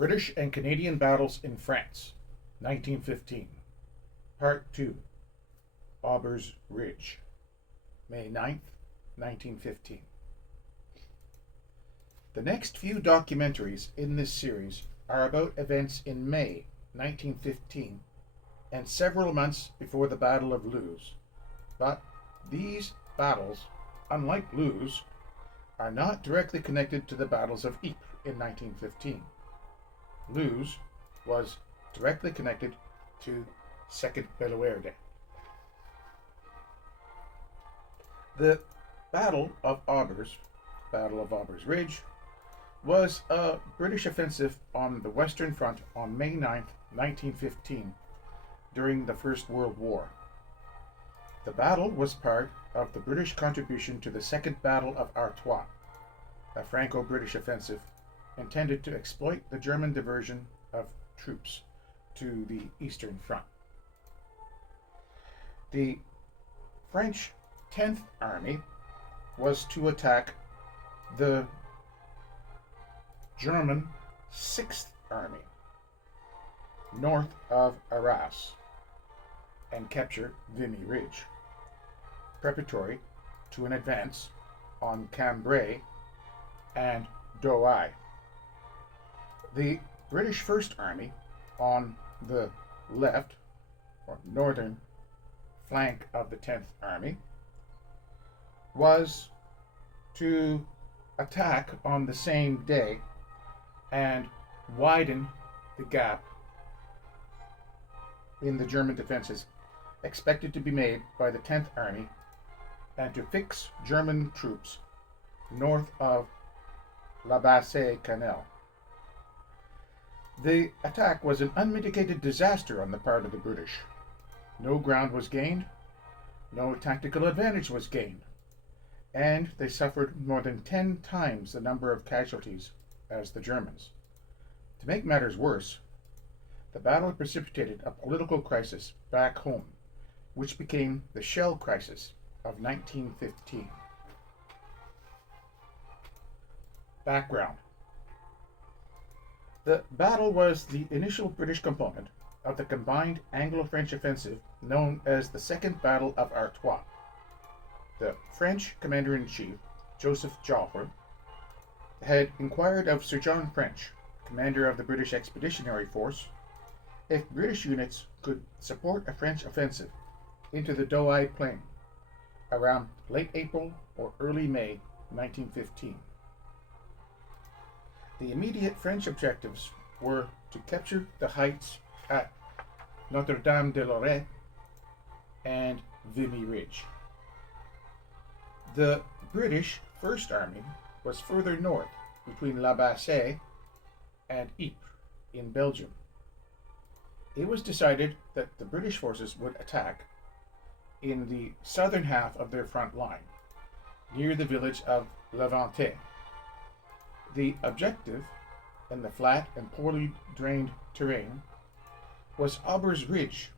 British and Canadian Battles in France, 1915. Part 2. Aubers Ridge, May 9th, 1915. The next few documentaries in this series are about events in May 1915 and several months before the Battle of Loos. But these battles, unlike Loos, are not directly connected to the battles of Ypres in 1915. Loos was directly connected to Second Beloeil. The Battle of Aubers Ridge, was a British offensive on the Western Front on May 9th, 1915, during the First World War. The battle was part of the British contribution to the Second Battle of Artois, a Franco-British offensive intended to exploit the German diversion of troops to the Eastern Front. The French 10th Army was to attack the German 6th Army north of Arras and capture Vimy Ridge, preparatory to an advance on Cambrai and Douai. The British 1st Army on the left, or northern flank of the 10th Army, was to attack on the same day and widen the gap in the German defenses expected to be made by the 10th Army and to fix German troops north of La Bassée Canal. The attack was an unmitigated disaster on the part of the British. No ground was gained, no tactical advantage was gained, and they suffered more than 10 times the number of casualties as the Germans. To make matters worse, the battle precipitated a political crisis back home, which became the Shell Crisis of 1915. Background. The battle was the initial British component of the combined Anglo-French offensive known as the Second Battle of Artois. The French Commander-in-Chief, Joseph Joffre, had inquired of Sir John French, commander of the British Expeditionary Force, if British units could support a French offensive into the Douai Plain around late April or early May 1915. The immediate French objectives were to capture the heights at Notre-Dame-de-Lorette and Vimy Ridge. The British 1st Army was further north between La Bassée and Ypres in Belgium. It was decided that the British forces would attack in the southern half of their front line, near the village of Levante. The objective, in the flat and poorly drained terrain, was Aubers Ridge,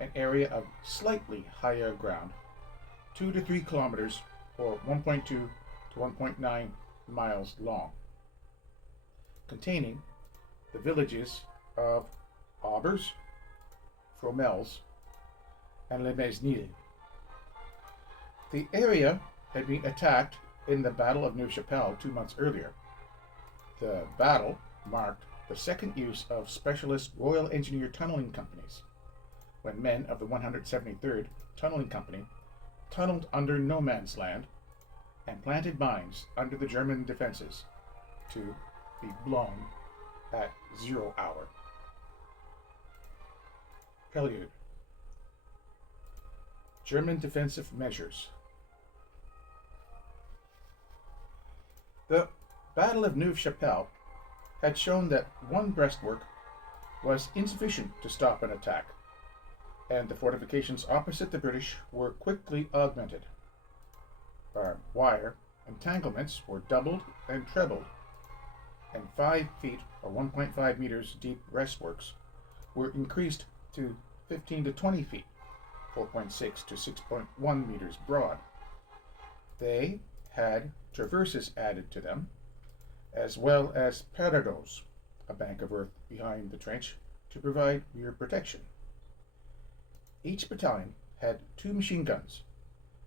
an area of slightly higher ground, 2 to 3 kilometers or 1.2 to 1.9 miles long, containing the villages of Aubers, Fromelles, and Le Mesnil. The area had been attacked in the Battle of Neuve-Chapelle 2 months earlier. The battle marked the second use of specialist Royal Engineer tunneling companies, when men of the 173rd Tunneling Company tunneled under no man's land and planted mines under the German defenses to be blown at 0 hour. Prelude. German defensive measures. The Battle of Neuve-Chapelle had shown that one breastwork was insufficient to stop an attack, and the fortifications opposite the British were quickly augmented. Barbed wire entanglements were doubled and trebled, and 5 feet or 1.5 meters deep breastworks were increased to 15 to 20 feet, 4.6 to 6.1 meters broad. They had traverses added to them, as well as parados, a bank of earth behind the trench to provide rear protection. Each battalion had 2 machine guns,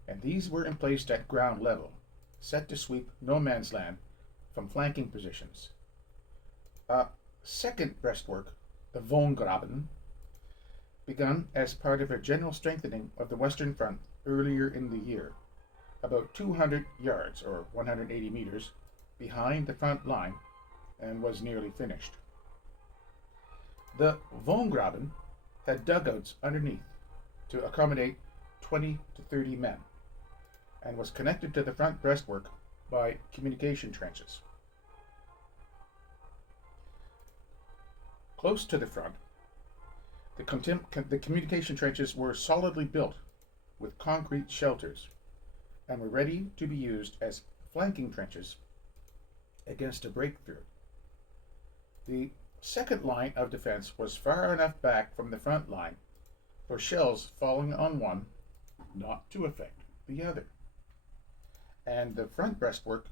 and these were emplaced at ground level, set to sweep no man's land from flanking positions. A second breastwork, the Wohngraben, begun as part of a general strengthening of the Western Front earlier in the year, about 200 yards or 180 meters behind the front line, and was nearly finished. The Wohngraben had dugouts underneath to accommodate 20 to 30 men, and was connected to the front breastwork by communication trenches. Close to the front, the communication trenches were solidly built with concrete shelters and were ready to be used as flanking trenches against a breakthrough. The second line of defense was far enough back from the front line for shells falling on one not to affect the other, and the front breastwork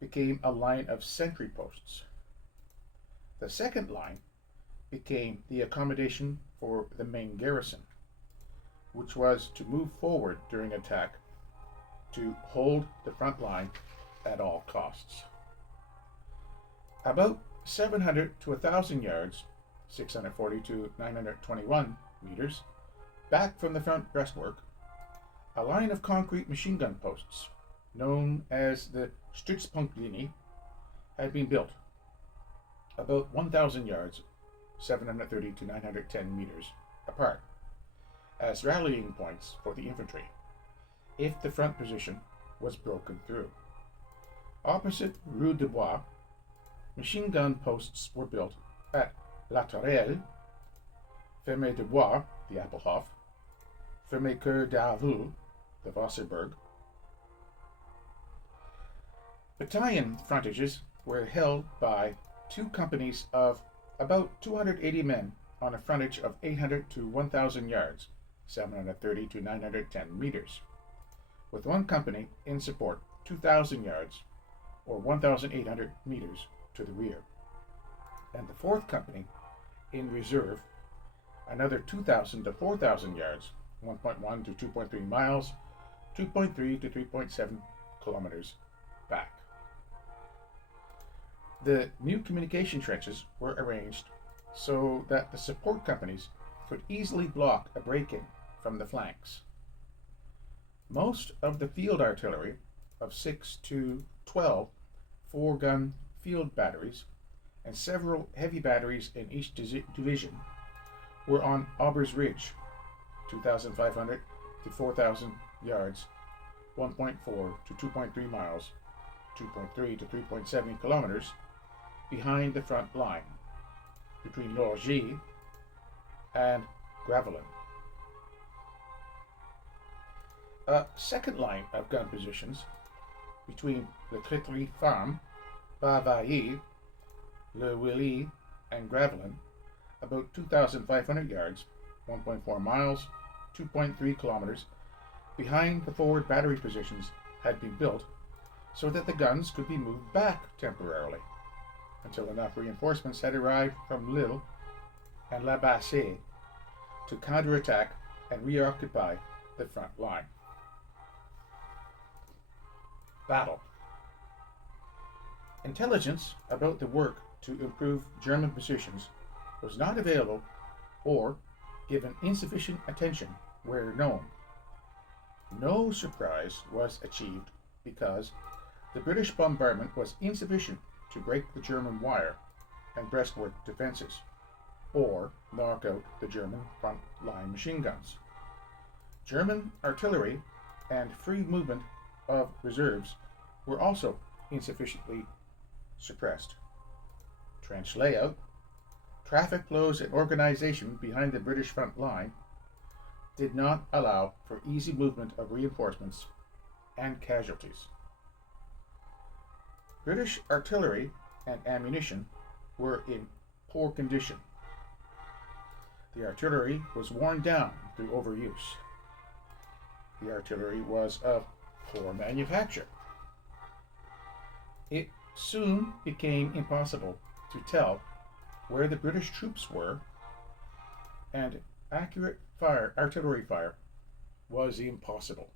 became a line of sentry posts. The second line became the accommodation for the main garrison, which was to move forward during attack to hold the front line at all costs. About 700 to 1,000 yards, 640 to 921 meters, back from the front breastwork, a line of concrete machine gun posts, known as the Stützpunktlinie, had been built, about 1,000 yards, 730 to 910 meters apart, as rallying points for the infantry, if the front position was broken through. Opposite Rue de Bois, machine gun posts were built at La Tourelle, Ferme de Bois, the Appelhof, Ferme Coeur d'Aveux, the Wasserburg. Battalion frontages were held by 2 companies of about 280 men on a frontage of 800 to 1,000 yards, 730 to 910 meters, with 1 company in support 2,000 yards or 1,800 meters to the rear, and the 4th company in reserve another 2,000 to 4,000 yards, 1.1 to 2.3 miles, 2.3 to 3.7 kilometers back. The new communication trenches were arranged so that the support companies could easily block a break-in from the flanks. Most of the field artillery of 6 to 12 4-gun field batteries and several heavy batteries in each division were on Aubers Ridge, 2,500 to 4,000 yards, 1.4 to 2.3 miles, 2.3 to 3.7 kilometers behind the front line, between Lorgy and Gravelines. A second line of gun positions between Le Créterie Farm, Bavailly, Le Willy, and Gravelines, about 2,500 yards, 1.4 miles, 2.3 kilometers behind the forward battery positions, had been built so that the guns could be moved back temporarily until enough reinforcements had arrived from Lille and La Bassée to counterattack and reoccupy the front line. Battle. Intelligence about the work to improve German positions was not available or given insufficient attention where known. No surprise was achieved because the British bombardment was insufficient to break the German wire and breastwork defenses, or knock out the German front line machine guns. German artillery and free movement of reserves were also insufficiently suppressed. Trench layout, traffic flows, and organization behind the British front line did not allow for easy movement of reinforcements and casualties. British artillery and ammunition were in poor condition. The artillery was worn down through overuse. The artillery was of poor manufacture. It soon became impossible to tell where the British troops were, and accurate artillery fire was impossible.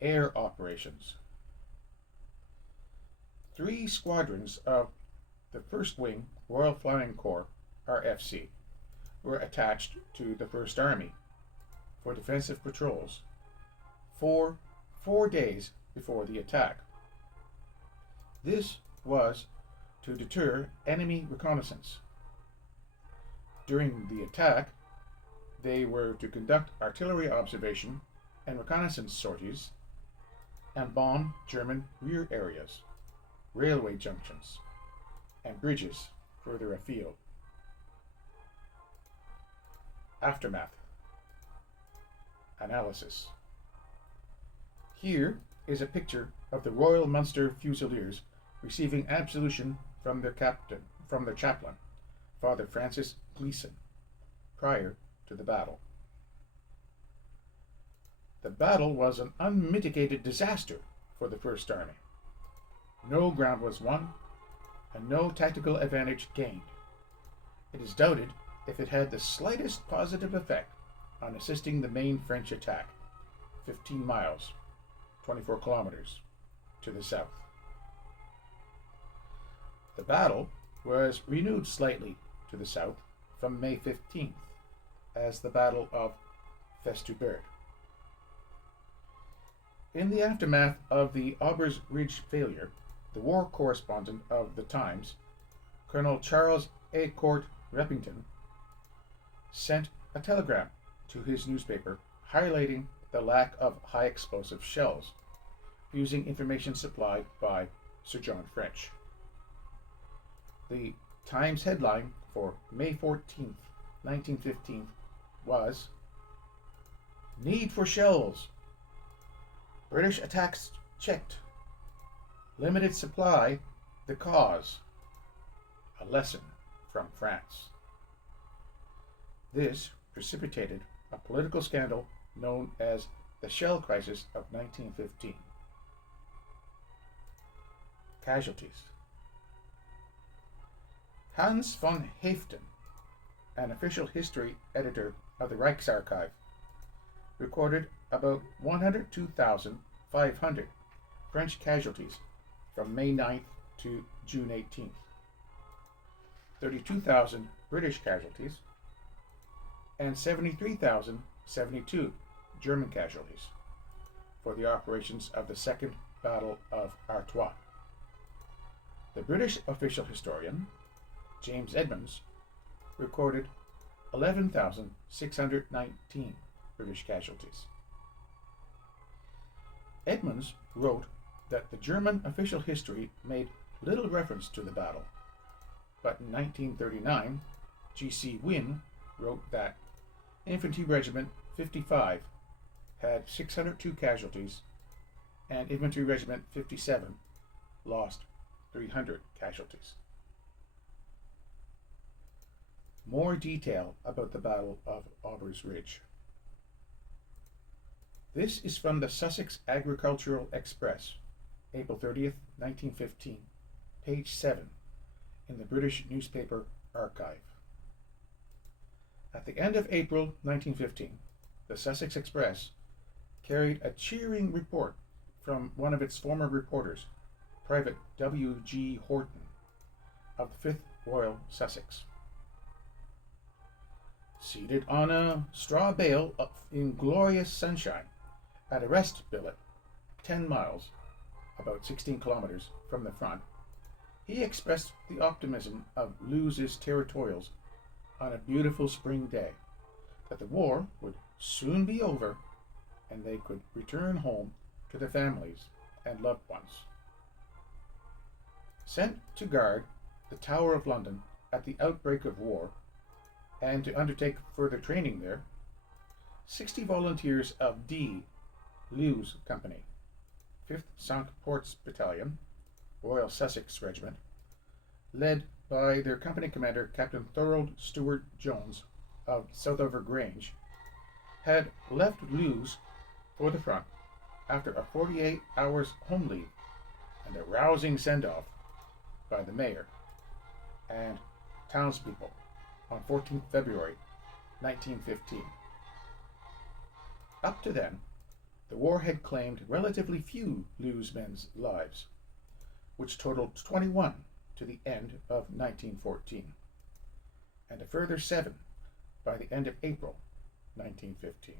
Air operations. 3 squadrons of the 1st Wing Royal Flying Corps, RFC, were attached to the 1st Army for defensive patrols for 4 days before the attack. This was to deter enemy reconnaissance. During the attack, they were to conduct artillery observation and reconnaissance sorties and bomb German rear areas, railway junctions, and bridges further afield. Aftermath. Analysis. Here is a picture of the Royal Munster Fusiliers receiving absolution from their chaplain, Father Francis Gleeson, prior to the battle. The battle was an unmitigated disaster for the First Army. No ground was won, and no tactical advantage gained. It is doubted if it had the slightest positive effect on assisting the main French attack, 15 miles, 24 kilometers, to the south. The battle was renewed slightly to the south from May 15th as the Battle of Festubert. In the aftermath of the Aubers Ridge failure, the war correspondent of the Times, Colonel Charles A. Court Reppington, sent a telegram to his newspaper highlighting the lack of high explosive shells, using information supplied by Sir John French. The Times headline for May 14th, 1915 was "Need for Shells. British attacks checked. Limited supply, the cause. A lesson from France." This precipitated a political scandal known as the Shell Crisis of 1915. Casualties. Hans von Haeften, an official history editor of the Reichsarchive, recorded about 102,500 French casualties from May 9th to June 18th, 32,000 British casualties, and 73,072 German casualties for the operations of the Second Battle of Artois. The British official historian, James Edmonds, recorded 11,619 British casualties. Edmonds wrote that the German official history made little reference to the battle, but in 1939, G.C. Wynne wrote that Infantry Regiment 55 had 602 casualties, and Infantry Regiment 57 lost 300 casualties. More detail about the Battle of Aubers Ridge. This is from the Sussex Agricultural Express, April 30th, 1915, page 7, in the British Newspaper Archive. At the end of April 1915, the Sussex Express carried a cheering report from one of its former reporters, Private W.G. Horton, of the 5th Royal Sussex. Seated on a straw bale in glorious sunshine at a rest billet 10 miles, about 16 kilometers from the front, he expressed the optimism of Lewes's territorials on a beautiful spring day that the war would soon be over and they could return home to their families and loved ones. Sent to guard the Tower of London at the outbreak of war and to undertake further training there, 60 volunteers of D. Lewes Company, 5th Cinque-Ports Battalion, Royal Sussex Regiment, led by their company commander Captain Thorold Stewart Jones of Southover Grange, had left Lewes for the front after a 48 hours home leave and a rousing send-off by the mayor and townspeople on 14th February 1915. Up to then, the war had claimed relatively few Lewes men's lives, which totaled 21 to the end of 1914, and a further 7 by the end of April 1915.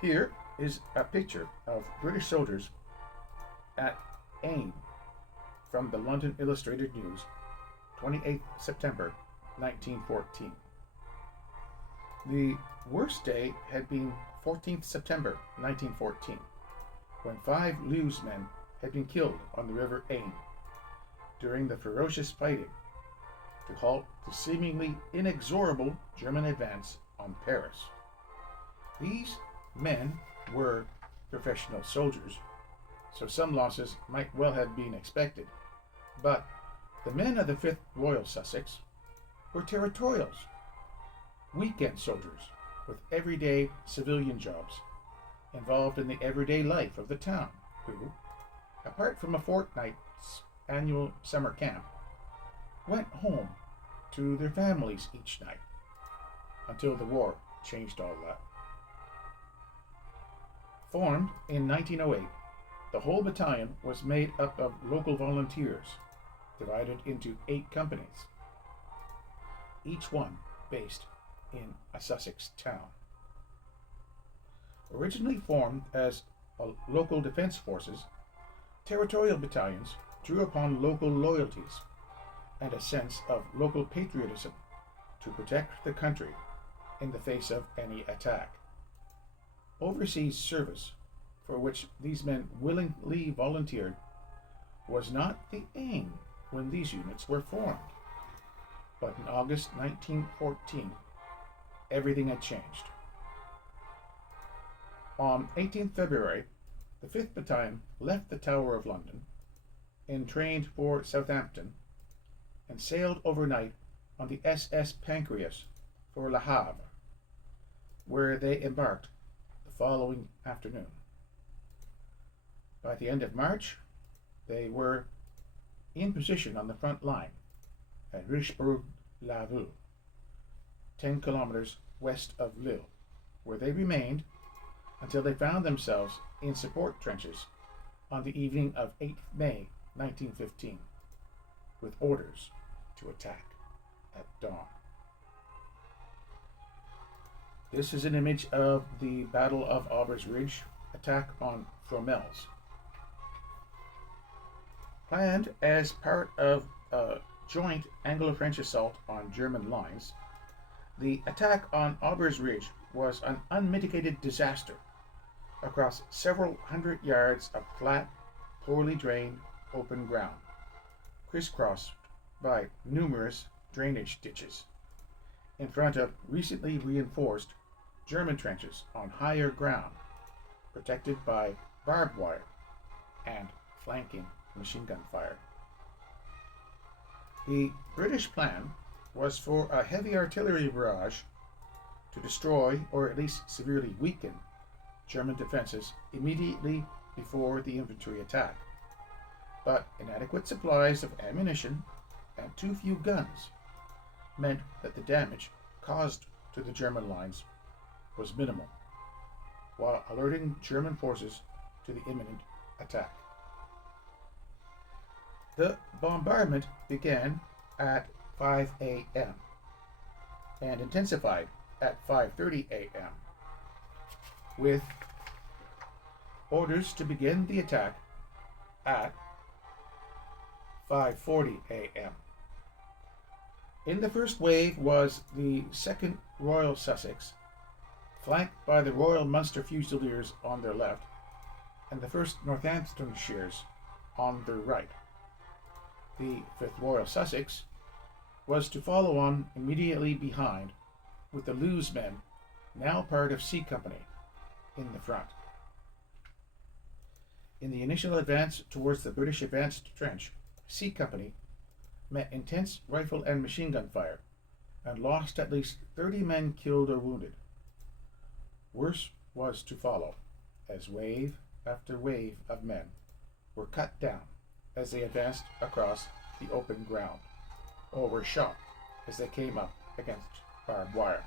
Here is a picture of British soldiers at Aisne from the London Illustrated News, 28th September 1914. The worst day had been 14th September 1914, when 5 Lewes men had been killed on the River Aisne during the ferocious fighting to halt the seemingly inexorable German advance on Paris. These men were professional soldiers, so some losses might well have been expected, but the men of the 5th Royal Sussex were territorials, weekend soldiers with everyday civilian jobs involved in the everyday life of the town, who, apart from a fortnight's annual summer camp, went home to their families each night until the war changed all that. Formed in 1908, the whole battalion was made up of local volunteers, divided into 8 companies, each one based in a Sussex town. Originally formed as local defense forces, territorial battalions drew upon local loyalties and a sense of local patriotism to protect the country in the face of any attack. Overseas service, for which these men willingly volunteered, was not the aim when these units were formed. But in August 1914, everything had changed. On 18th February, the 5th Battalion left the Tower of London, entrained for Southampton, and sailed overnight on the SS Pancreas for Le Havre, where they embarked the following afternoon. By the end of March, they were in position on the front line at Richebourg-la-Ville, 10 kilometers west of Lille, where they remained until they found themselves in support trenches on the evening of 8th May 1915, with orders to attack at dawn. This is an image of the Battle of Aubers Ridge attack on Fromelles. Planned as part of a joint Anglo-French assault on German lines, the attack on Aubers Ridge was an unmitigated disaster across several hundred yards of flat, poorly drained, open ground, crisscrossed by numerous drainage ditches, in front of recently reinforced German trenches on higher ground, protected by barbed wire and flanking machine gun fire. The British plan was for a heavy artillery barrage to destroy, or at least severely weaken, German defenses immediately before the infantry attack. But inadequate supplies of ammunition and too few guns meant that the damage caused to the German lines was minimal, while alerting German forces to the imminent attack. The bombardment began at 5 a.m. and intensified at 5:30 a.m. with orders to begin the attack at 5:40 a.m. In the first wave was the 2nd Royal Sussex, flanked by the Royal Munster Fusiliers on their left and the 1st Northamptonshires on their right. The 5th Royal Sussex was to follow on immediately behind, with the Lewes men, now part of C Company, in the front. In the initial advance towards the British advanced trench, C Company met intense rifle and machine gun fire and lost at least 30 men killed or wounded. Worse was to follow, as wave after wave of men were cut down as they advanced across the open ground, or were shot as they came up against barbed wire.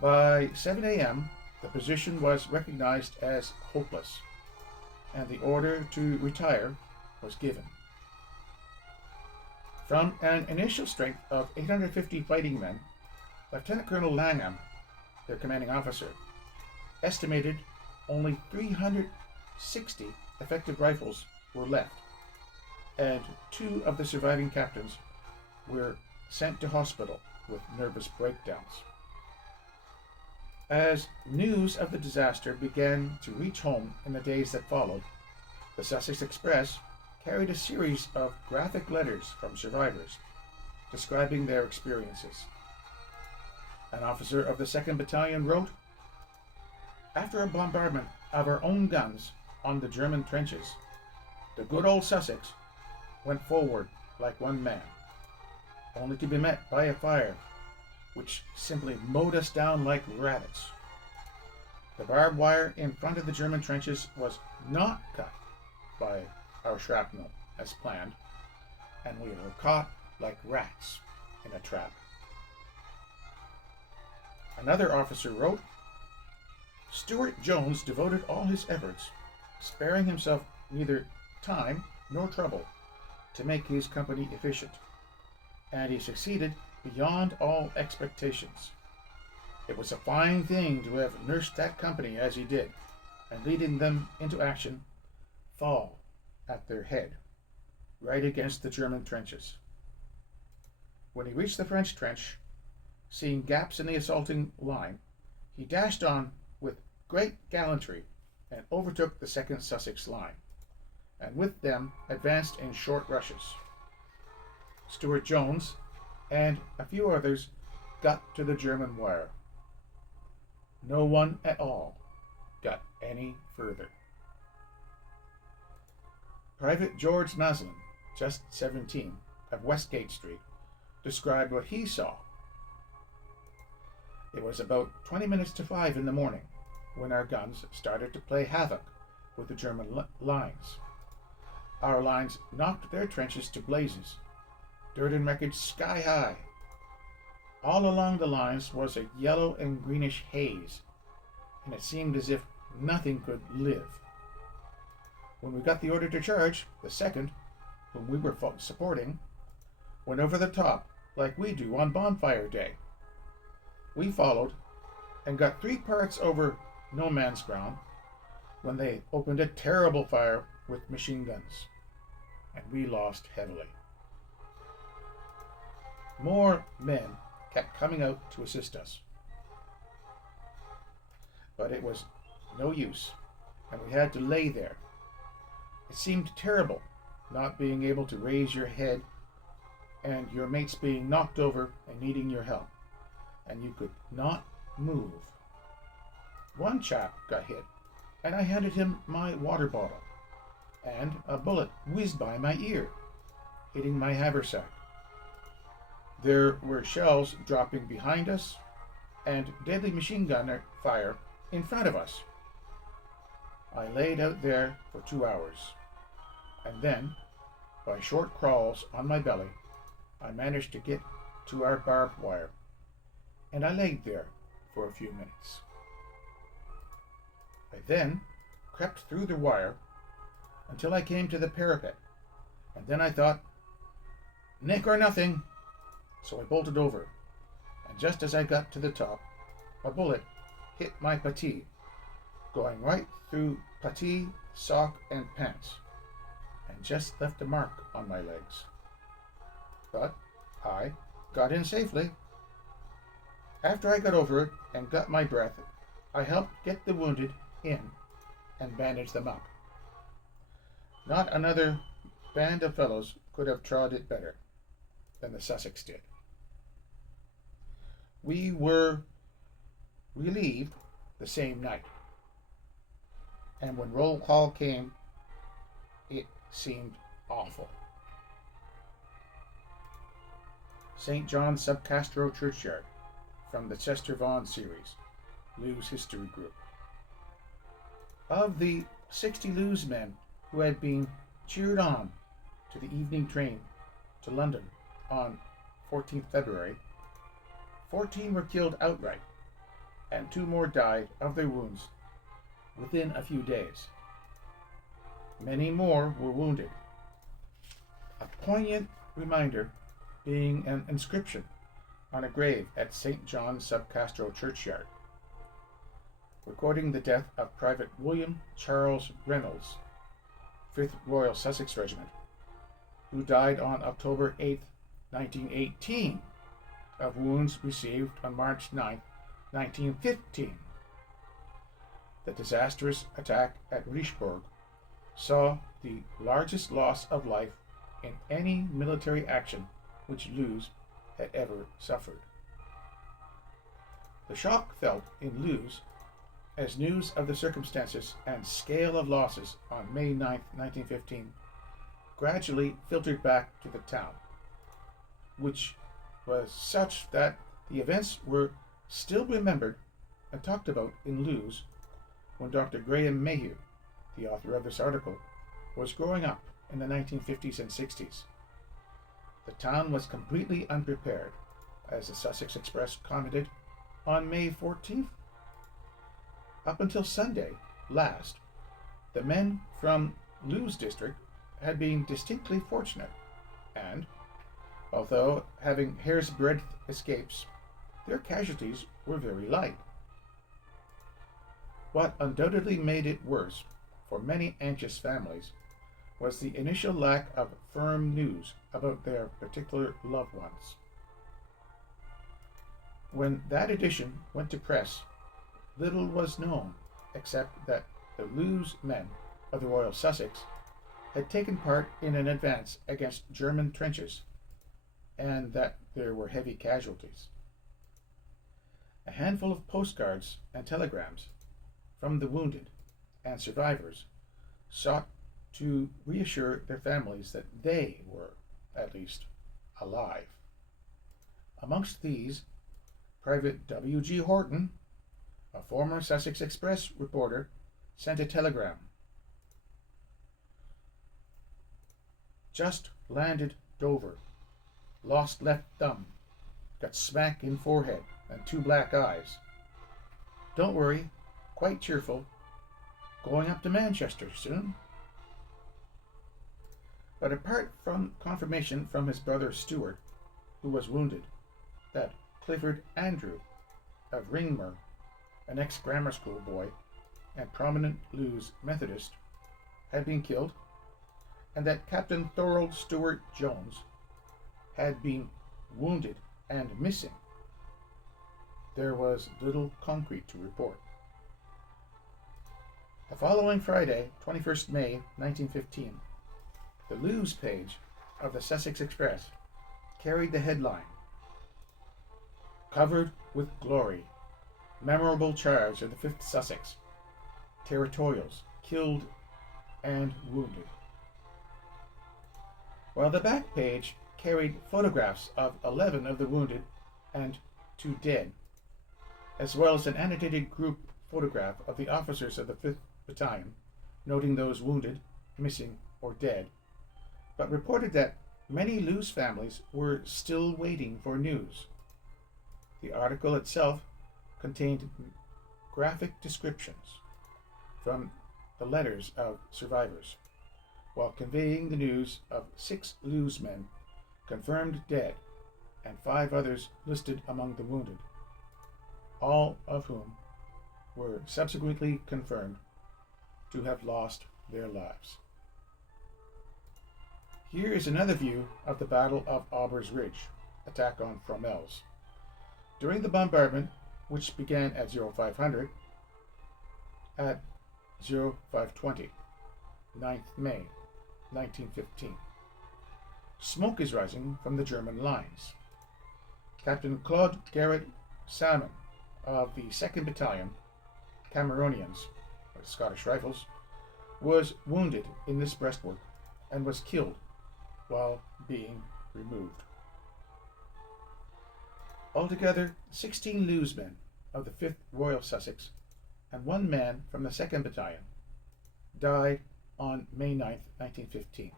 By 7 a.m., the position was recognized as hopeless, and the order to retire was given. From an initial strength of 850 fighting men, Lieutenant Colonel Langham, their commanding officer, estimated only 360 effective rifles were left, and 2 of the surviving captains were sent to hospital with nervous breakdowns. As news of the disaster began to reach home in the days that followed, the Sussex Express carried a series of graphic letters from survivors describing their experiences. An officer of the 2nd Battalion wrote, "After a bombardment of our own guns on the German trenches, the good old Sussex went forward like one man, only to be met by a fire which simply mowed us down like rabbits. The barbed wire in front of the German trenches was not cut by our shrapnel as planned, and we were caught like rats in a trap." Another officer wrote, "Stuart Jones devoted all his efforts, sparing himself neither time nor trouble, to make his company efficient, and he succeeded beyond all expectations. It was a fine thing to have nursed that company as he did, and leading them into action, fall at their head, right against the German trenches. When he reached the French trench, seeing gaps in the assaulting line, he dashed on with great gallantry and overtook the 2nd Sussex line, and with them advanced in short rushes. Stuart Jones and a few others got to the German wire. No one at all got any further." Private George Maslin, just 17, of Westgate Street, described what he saw. "It was about 20 minutes to 5 in the morning when our guns started to play havoc with the German lines. Our lines knocked their trenches to blazes, dirt and wreckage sky high. All along the lines was a yellow and greenish haze, and it seemed as if nothing could live. When we got the order to charge, the 2nd, whom we were supporting, went over the top like we do on bonfire day. We followed and got 3 parts over no man's ground when they opened a terrible fire with machine guns, and we lost heavily. More men kept coming out to assist us, but it was no use, and we had to lay there. It seemed terrible not being able to raise your head and your mates being knocked over and needing your help, and you could not move. One chap got hit, and I handed him my water bottle, and a bullet whizzed by my ear, hitting my haversack. There were shells dropping behind us and deadly machine gun fire in front of us. I laid out there for 2 hours, and then, by short crawls on my belly, I managed to get to our barbed wire, and I laid there for a few minutes. I then crept through the wire until I came to the parapet, and then I thought, nick or nothing, so I bolted over, and just as I got to the top, a bullet hit my puttee, going right through puttee, sock, and pants, and just left a mark on my legs. But I got in safely. After I got over it and got my breath, I helped get the wounded in and bandage them up. Not another band of fellows could have trod it better than the Sussex did. We were relieved the same night, and when roll call came, it seemed awful. St. John Subcastro Churchyard, from the Chester Vaughan series, Lewes History Group. Of the 60 Lewes men who had been cheered on to the evening train to London on 14th February, 14 were killed outright, and 2 more died of their wounds within a few days. Many more were wounded. A poignant reminder being an inscription on a grave at St. John Sub Castro churchyard, recording the death of Private William Charles Reynolds, 5th Royal Sussex Regiment, who died on October 8, 1918, of wounds received on March 9, 1915. The disastrous attack at Richebourg saw the largest loss of life in any military action which Lewes had ever suffered. The shock felt in Lewes as news of the circumstances and scale of losses on May 9, 1915, gradually filtered back to the town, which was such that the events were still remembered and talked about in Lewes when Dr. Graham Mayhew, the author of this article, was growing up in the 1950s and 60s. The town was completely unprepared, as the Sussex Express commented on May 14th. Up until Sunday last, the men from Lewes district had been distinctly fortunate, and, although having hair's breadth escapes, their casualties were very light. What undoubtedly made it worse for many anxious families was the initial lack of firm news about their particular loved ones. When that edition went to press, little was known except that the Lewes men of the Royal Sussex had taken part in an advance against German trenches, and that there were heavy casualties. A handful of postcards and telegrams from the wounded and survivors sought to reassure their families that they were, at least, alive. Amongst these, Private W.G. Horton, a former Sussex Express reporter, sent a telegram. Just landed Dover. Lost left thumb. Got smack in forehead and 2 black eyes. Don't worry, quite cheerful. Going up to Manchester soon. But apart from confirmation from his brother Stuart, who was wounded, that Clifford Andrew of Ringmer, an ex-grammar school boy and prominent Lewes Methodist, had been killed, and that Captain Thorold Stewart Jones had been wounded and missing, there was little concrete to report. The following Friday, 21st May 1915, the Lewes page of the Sussex Express carried the headline, "Covered with Glory. Memorable charge of the 5th Sussex. Territorials killed and wounded." While the back page carried photographs of 11 of the wounded and 2 dead, as well as an annotated group photograph of the officers of the 5th Battalion, noting those wounded, missing, or dead, but reported that many Lewes families were still waiting for news. The article itself contained graphic descriptions from the letters of survivors, while conveying the news of 6 Lewes men confirmed dead and 5 others listed among the wounded, all of whom were subsequently confirmed to have lost their lives. Here is another view of the Battle of Aubers Ridge, attack on Fromelles. During the bombardment, which began at 0500, at 0520, 9th May 1915. Smoke is rising from the German lines. Captain Claude Garrett Salmon of the 2nd Battalion, Cameronians, or Scottish Rifles, was wounded in this breastwork and was killed while being removed. Altogether, 16 Lewes men of the 5th Royal Sussex and 1 man from the 2nd Battalion died on May 9th, 1915,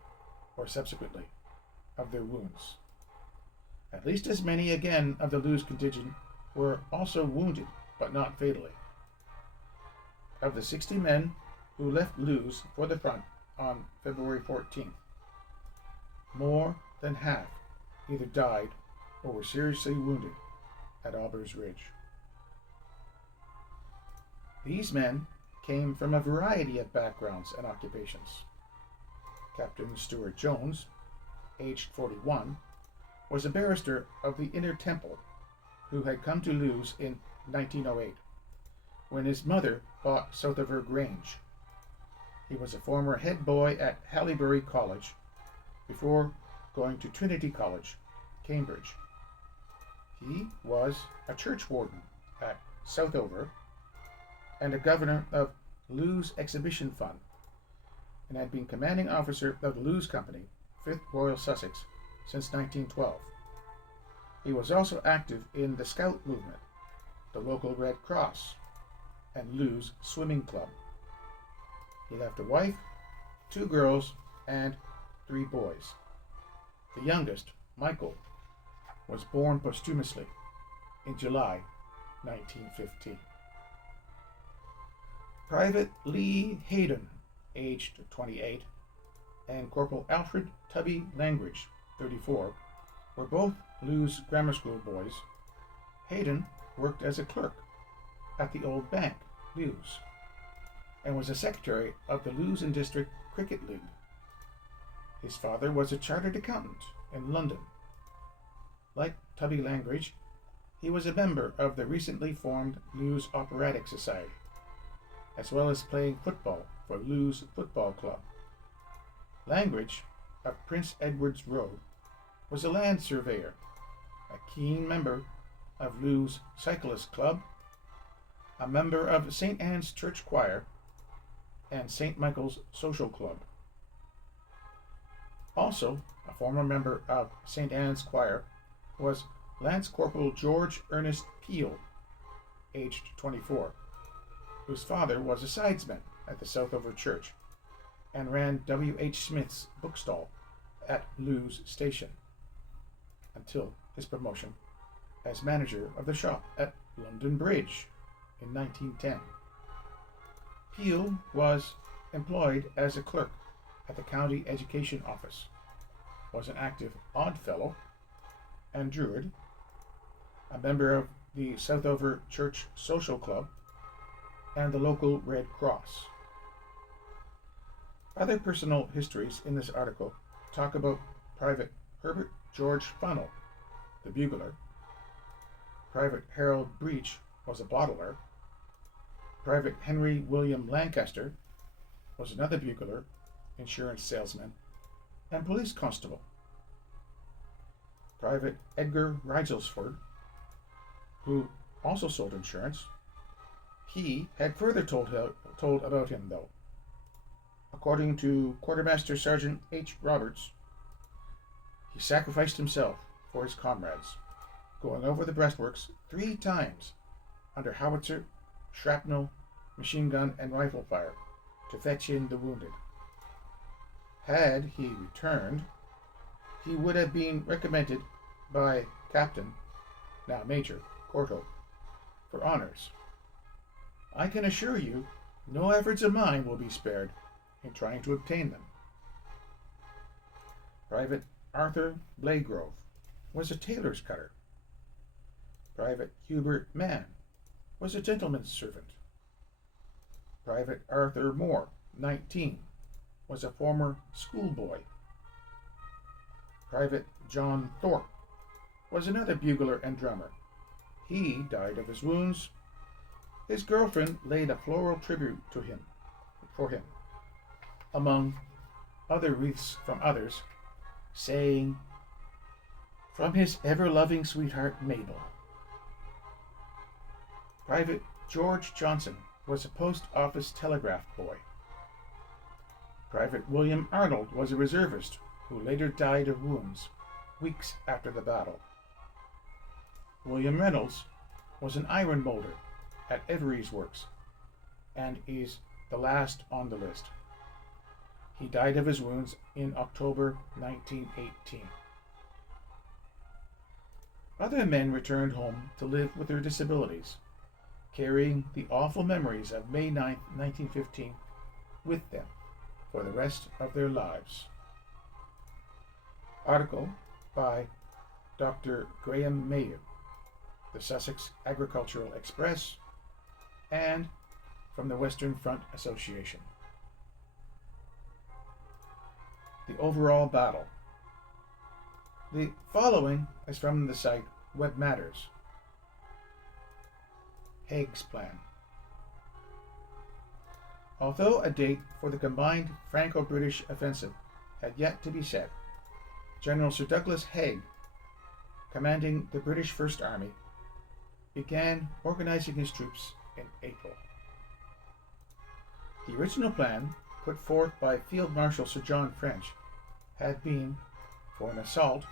or subsequently, of their wounds. At least as many again of the Loos contingent were also wounded, but not fatally. Of the 60 men who left Loos for the front on February 14th, more than half either died or were seriously wounded at Aubers Ridge. These men came from a variety of backgrounds and occupations. Captain Stuart Jones, aged 41, was a barrister of the Inner Temple who had come to Loos in 1908 when his mother bought Southover Grange. He was a former head boy at Haileybury College before going to Trinity College, Cambridge. He was a church warden at Southover and a governor of Loos Exhibition Fund, and had been commanding officer of the Loos Company, 5th Royal Sussex, since 1912. He was also active in the Scout movement, the local Red Cross, and Loos Swimming Club. He left a wife, 2 girls, and 3 boys. The youngest, Michael, was born posthumously in July 1915. Private Lee Hayden, aged 28, and Corporal Alfred Tubby Langridge, 34, were both Loos Grammar School boys. Hayden worked as a clerk at the Old Bank, Loos, and was a secretary of the Loos and District Cricket League. His father was a chartered accountant in London. Like Tubby Langridge, he was a member of the recently formed Loos Operatic Society, as well as playing football for Loos Football Club. Langridge, of Prince Edward's Road, was a land surveyor, a keen member of Loos Cyclist Club, a member of St. Anne's Church Choir, and St. Michael's Social Club. Also, a former member of St. Anne's Choir was Lance Corporal George Ernest Peel, aged 24, whose father was a sidesman at the Southover Church and ran W. H. Smith's bookstall at Loos Station until his promotion as manager of the shop at London Bridge in 1910. Peel was employed as a clerk at the County Education Office, was an active Oddfellow and Druid, a member of the Southover Church Social Club, and the local Red Cross. Other personal histories in this article talk about Private Herbert George Funnell, the bugler. Private Harold Breach was a bottler. Private Henry William Lancaster was another bugler, insurance salesman, and police constable. Private Edgar Rigelsford, who also sold insurance. He had further told about him, though. According to Quartermaster Sergeant H. Roberts, he sacrificed himself for his comrades, going over the breastworks 3 times under howitzer, shrapnel, machine gun, and rifle fire to fetch in the wounded. Had he returned, he would have been recommended by Captain, now Major, Courthope, for honors. I can assure you, no efforts of mine will be spared in trying to obtain them. Private Arthur Blaygrove was a tailor's cutter. Private Hubert Mann was a gentleman's servant. Private Arthur Moore, 19, was a former schoolboy. Private John Thorpe was another bugler and drummer. He died of his wounds. His girlfriend laid a floral tribute to him, for him, among other wreaths from others, saying, "From his ever-loving sweetheart, Mabel." Private George Johnson was a post office telegraph boy. Private William Arnold was a reservist who later died of wounds weeks after the battle. William Reynolds was an iron molder at Every's Works and is the last on the list. He died of his wounds in October 1918. Other men returned home to live with their disabilities, carrying the awful memories of May 9, 1915 with them for the rest of their lives. Article by Dr. Graham Mayer, the Sussex Agricultural Express, and from the Western Front Association. The overall battle. The following is from the site What Matters. Haig's plan. Although a date for the combined Franco-British offensive had yet to be set, General Sir Douglas Haig, commanding the British First Army, began organizing his troops in April. The original plan, put forth by Field Marshal Sir John French, had been for an assault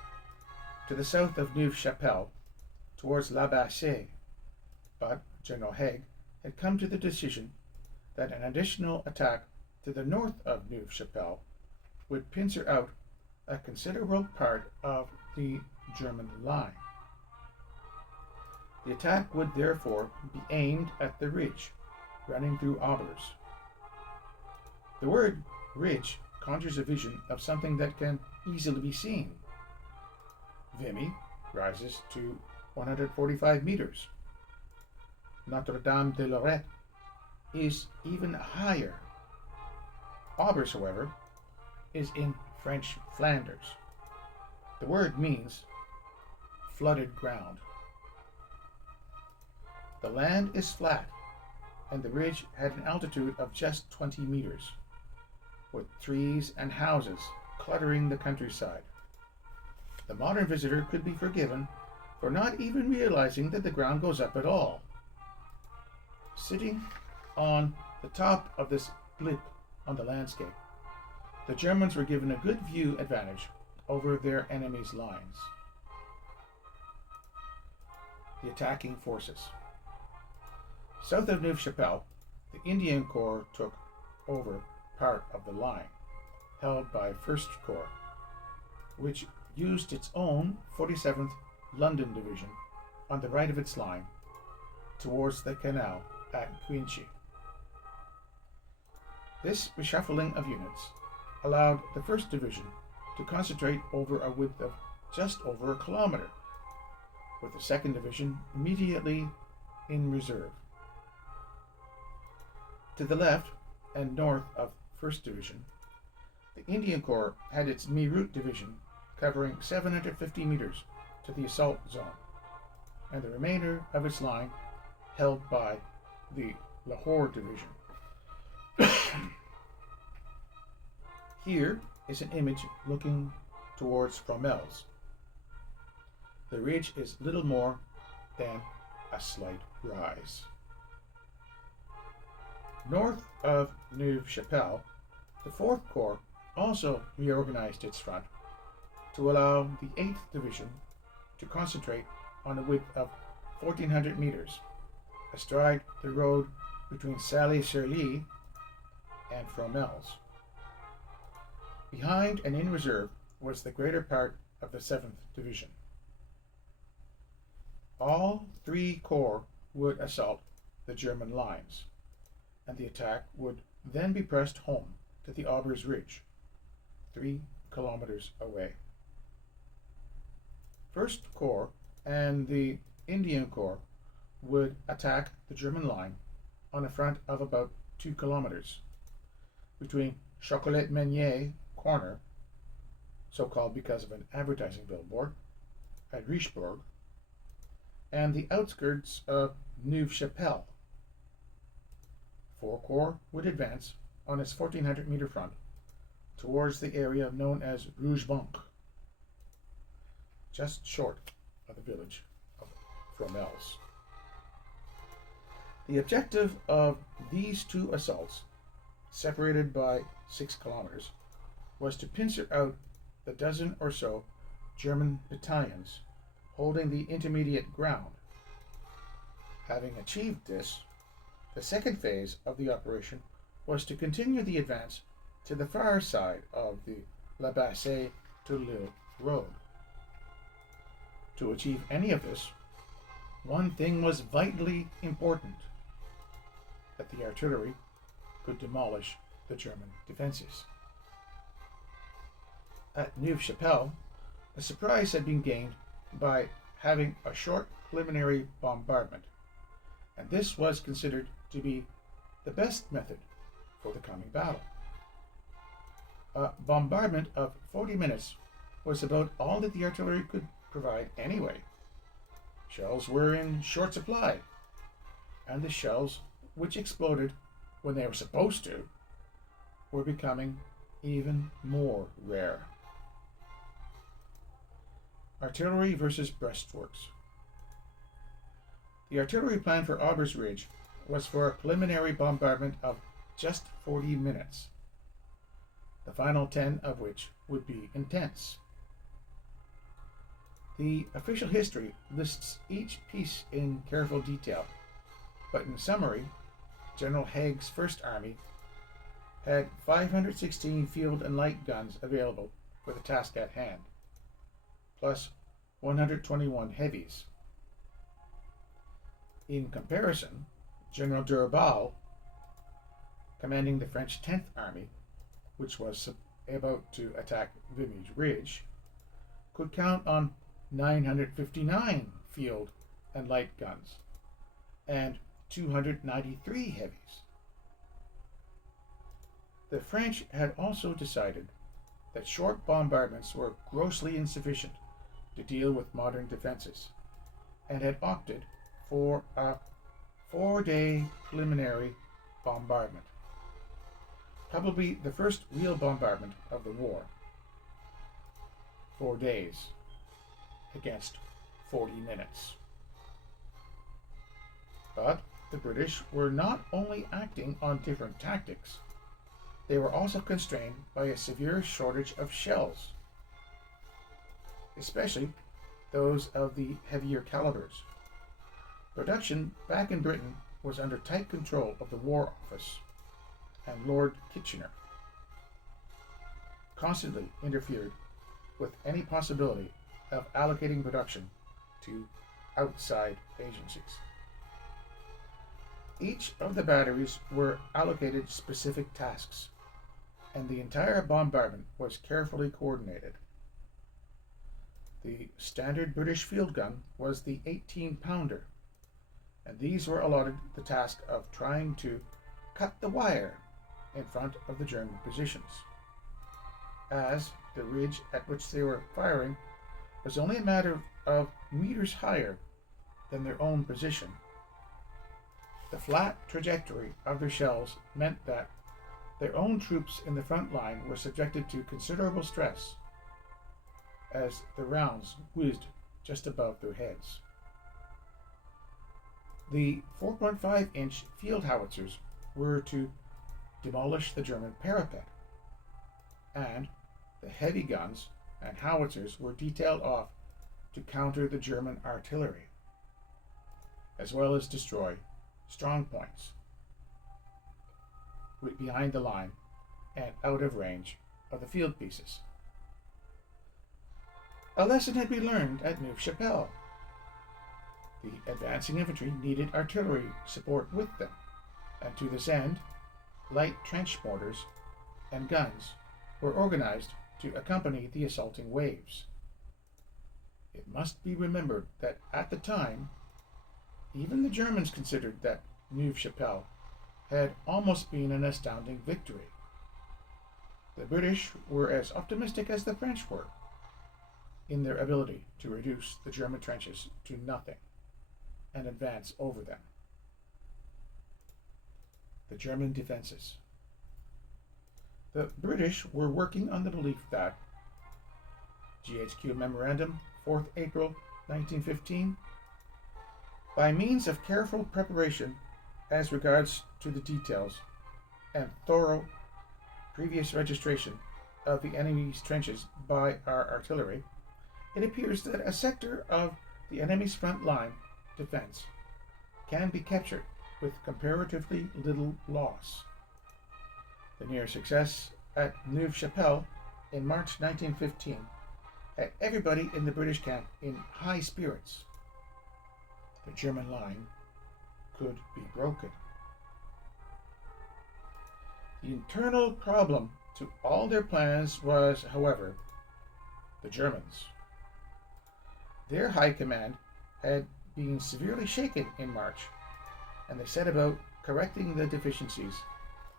to the south of Neuve-Chapelle towards La Bassée, but General Haig had come to the decision that an additional attack to the north of Neuve-Chapelle would pincer out a considerable part of the German line. The attack would therefore be aimed at the ridge running through Aubers. The word ridge conjures a vision of something that can easily be seen. Vimy rises to 145 meters. Notre-Dame de Lorette is even higher. Aubers, however, is in French Flanders. The word means flooded ground. The land is flat, and the ridge had an altitude of just 20 meters, with trees and houses cluttering the countryside. The modern visitor could be forgiven for not even realizing that the ground goes up at all. Sitting on the top of this blip on the landscape, the Germans were given a good view advantage over their enemy's lines. The attacking forces. South of Neuve-Chapelle, the Indian Corps took over part of the line, held by 1st Corps, which used its own 47th London Division on the right of its line towards the canal at Cuinchy. This reshuffling of units allowed the 1st Division to concentrate over a width of just over a kilometer, with the 2nd Division immediately in reserve. To the left and north of 1st Division, the Indian Corps had its Meerut Division covering 750 meters to the assault zone, and the remainder of its line held by the Lahore Division. Here is an image looking towards Fromelles. The ridge is little more than a slight rise. North of Neuve-Chapelle, the 4th Corps also reorganized its front to allow the 8th Division to concentrate on a width of 1,400 meters astride the road between Salé-sur-Lys and Fromelles. Behind and in reserve was the greater part of the 7th Division. All 3 corps would assault the German lines, and the attack would then be pressed home to the Aubers Ridge, 3 kilometers away. 1st Corps and the Indian Corps would attack the German line on a front of about 2 kilometers between Chocolat-Menier Corner, so called because of an advertising billboard, at Richebourg, and the outskirts of Neuve-Chapelle. 4 Corps would advance on its 1,400 meter front towards the area known as Rougebanque, just short of the village of Fromelles. The objective of these 2 assaults, separated by 6 kilometers, was to pincer out the dozen or so German battalions holding the intermediate ground. Having achieved this, the second phase of the operation was to continue the advance to the far side of the La Bassée to Lille road. To achieve any of this, one thing was vitally important: that the artillery could demolish the German defenses. At Neuve-Chapelle, a surprise had been gained by having a short preliminary bombardment, and this was considered to be the best method for the coming battle. A bombardment of 40 minutes was about all that the artillery could provide anyway. Shells were in short supply, and the shells which exploded when they were supposed to were becoming even more rare. Artillery versus breastworks. The artillery plan for Aubers Ridge was for a preliminary bombardment of just 40 minutes, the final 10 of which would be intense. The official history lists each piece in careful detail, but in summary, General Haig's First Army had 516 field and light guns available for the task at hand, plus 121 heavies. In comparison, General Durabal, commanding the French 10th Army, which was about to attack Vimy Ridge, could count on 959 field and light guns and 293 heavies. The French had also decided that short bombardments were grossly insufficient to deal with modern defenses, and had opted for a 4-day preliminary bombardment, probably the first real bombardment of the war. 4 days against 40 minutes. But the British were not only acting on different tactics, they were also constrained by a severe shortage of shells, especially those of the heavier calibers. Production back in Britain was under tight control of the War Office, and Lord Kitchener constantly interfered with any possibility of allocating production to outside agencies. Each of the batteries were allocated specific tasks, and the entire bombardment was carefully coordinated. The standard British field gun was the 18-pounder, and these were allotted the task of trying to cut the wire in front of the German positions, as the ridge at which they were firing was only a matter of meters higher than their own position. The flat trajectory of their shells meant that their own troops in the front line were subjected to considerable stress as the rounds whizzed just above their heads. The 4.5-inch field howitzers were to demolish the German parapet, and the heavy guns and howitzers were detailed off to counter the German artillery, as well as destroy strong points behind the line and out of range of the field pieces. A lesson had been learned at Neuve-Chapelle. The advancing infantry needed artillery support with them, and to this end, light trench mortars and guns were organized to accompany the assaulting waves. It must be remembered that at the time, even the Germans considered that Neuve-Chapelle had almost been an astounding victory. The British were as optimistic as the French were in their ability to reduce the German trenches to nothing and advance over them. The German defenses. The British were working on the belief that GHQ Memorandum, 4th April 1915, by means of careful preparation as regards to the details and thorough previous registration of the enemy's trenches by our artillery, it appears that a sector of the enemy's front line defense can be captured with comparatively little loss. The near success at Neuve Chapelle in March 1915 had everybody in the British camp in high spirits. The German line could be broken. The internal problem to all their plans was, however, the Germans. Their high command had been severely shaken in March, and they set about correcting the deficiencies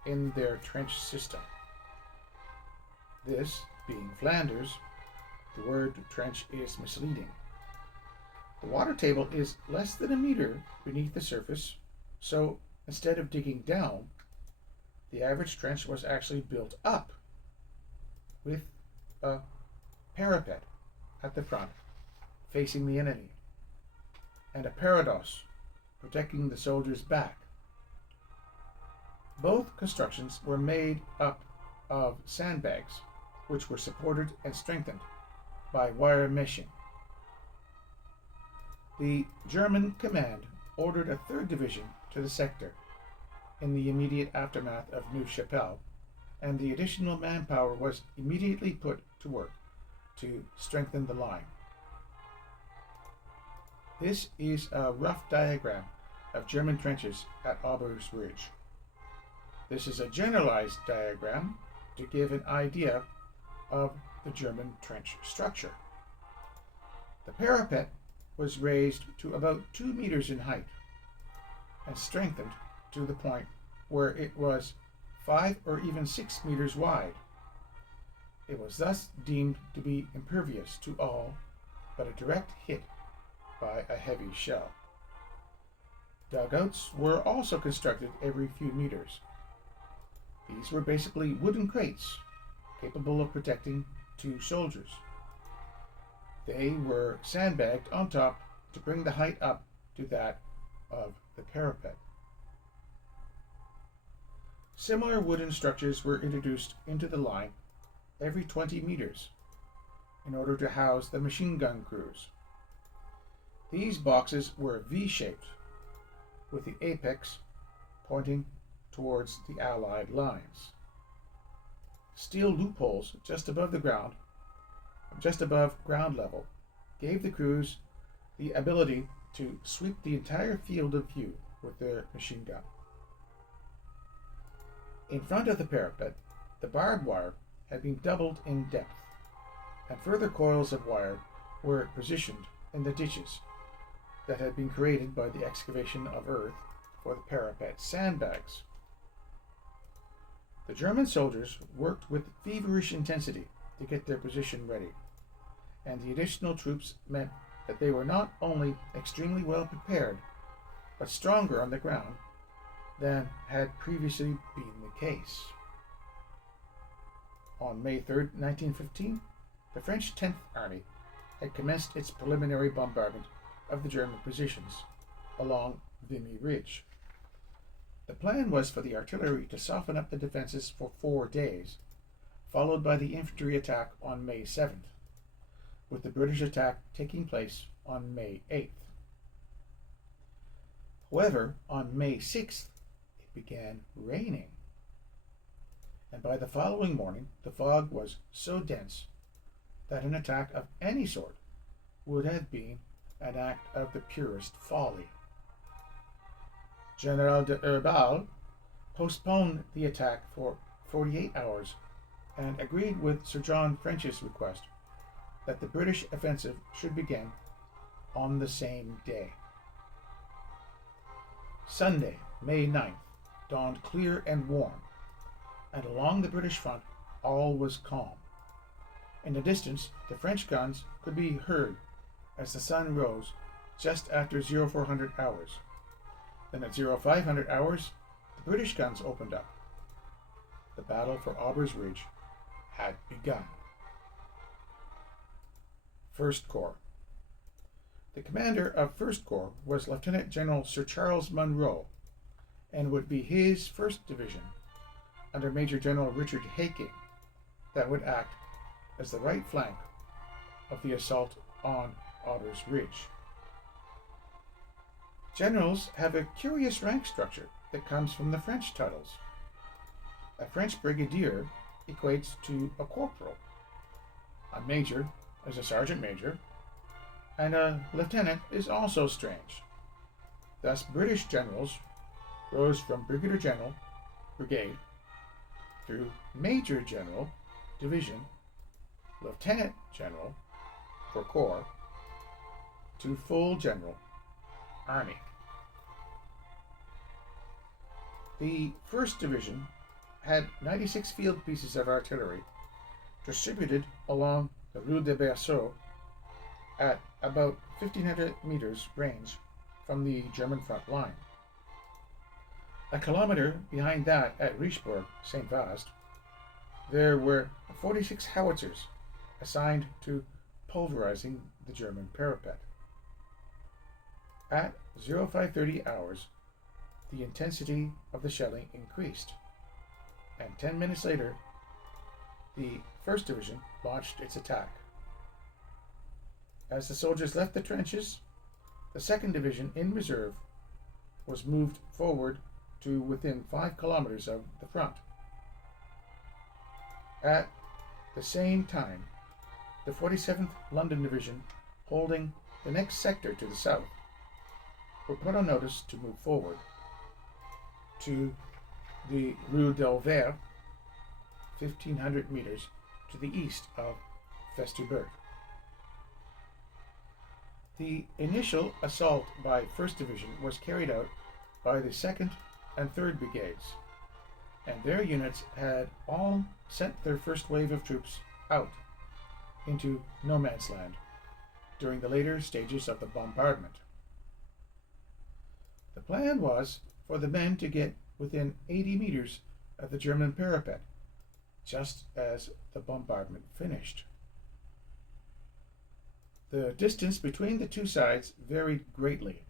in their trench system. This, being Flanders, the word trench is misleading. The water table is less than a meter beneath the surface, so instead of digging down, the average trench was actually built up with a parapet at the front facing the enemy and a parados protecting the soldiers' back. Both constructions were made up of sandbags, which were supported and strengthened by wire meshing. The German command ordered a 3rd Division to the sector in the immediate aftermath of Neuve Chapelle, and the additional manpower was immediately put to work to strengthen the line. This is a rough diagram of German trenches at Aubers Ridge. This is a generalized diagram to give an idea of the German trench structure. The parapet was raised to about 2 meters in height and strengthened to the point where it was 5 or even 6 meters wide. It was thus deemed to be impervious to all but a direct hit by a heavy shell. Dugouts were also constructed every few meters. These were basically wooden crates capable of protecting 2 soldiers. They were sandbagged on top to bring the height up to that of the parapet. Similar wooden structures were introduced into the line every 20 meters in order to house the machine gun crews. These boxes were V-shaped, with the apex pointing towards the Allied lines. Steel loopholes just above ground level, gave the crews the ability to sweep the entire field of view with their machine gun. In front of the parapet, the barbed wire had been doubled in depth, and further coils of wire were positioned in the ditches that had been created by the excavation of earth for the parapet sandbags. The German soldiers worked with feverish intensity to get their position ready, and the additional troops meant that they were not only extremely well prepared, but stronger on the ground than had previously been the case. On May 3, 1915, the French 10th Army had commenced its preliminary bombardment of the German positions along Vimy Ridge. The plan was for the artillery to soften up the defenses for 4 days, followed by the infantry attack on May 7th, with the British attack taking place on May 8th. However, on May 6th, it began raining, and by the following morning, the fog was so dense that an attack of any sort would have been an act of the purest folly. General de Herbal postponed the attack for 48 hours and agreed with Sir John French's request that the British offensive should begin on the same day. Sunday, May 9th, dawned clear and warm, and along the British front all was calm. In the distance, the French guns could be heard as the sun rose just after 0400 hours. Then at 0500 hours, the British guns opened up. The battle for Aubers Ridge had begun. 1st Corps. The commander of 1st Corps was Lieutenant General Sir Charles Munro, and would be his 1st Division, under Major General Richard Haking, that would act as the right flank of the assault on Aubers Ridge. Generals have a curious rank structure that comes from the French titles. A French brigadier equates to a corporal. A major is a sergeant major, and a lieutenant is also strange. Thus, British generals rose from brigadier general, brigade, through major general, division, lieutenant general, for corps, to full general, army. The 1st Division had 96 field pieces of artillery distributed along the Rue des Berceaux at about 1,500 meters range from the German front line. A kilometer behind that at Richebourg, St. Vaast, there were 46 howitzers assigned to pulverizing the German parapet. At 0530 hours, the intensity of the shelling increased, and 10 minutes later, the 1st Division launched its attack. As the soldiers left the trenches, the 2nd Division in reserve was moved forward to within 5 kilometers of the front. At the same time, the 47th London Division, holding the next sector to the south, were put on notice to move forward to the Rue d'Aubers, 1,500 meters to the east of Festubert. The initial assault by 1st Division was carried out by the 2nd and 3rd Brigades, and their units had all sent their first wave of troops out into no man's land during the later stages of the bombardment. The plan was for the men to get within 80 meters of the German parapet just as the bombardment finished. The distance between the two sides varied greatly.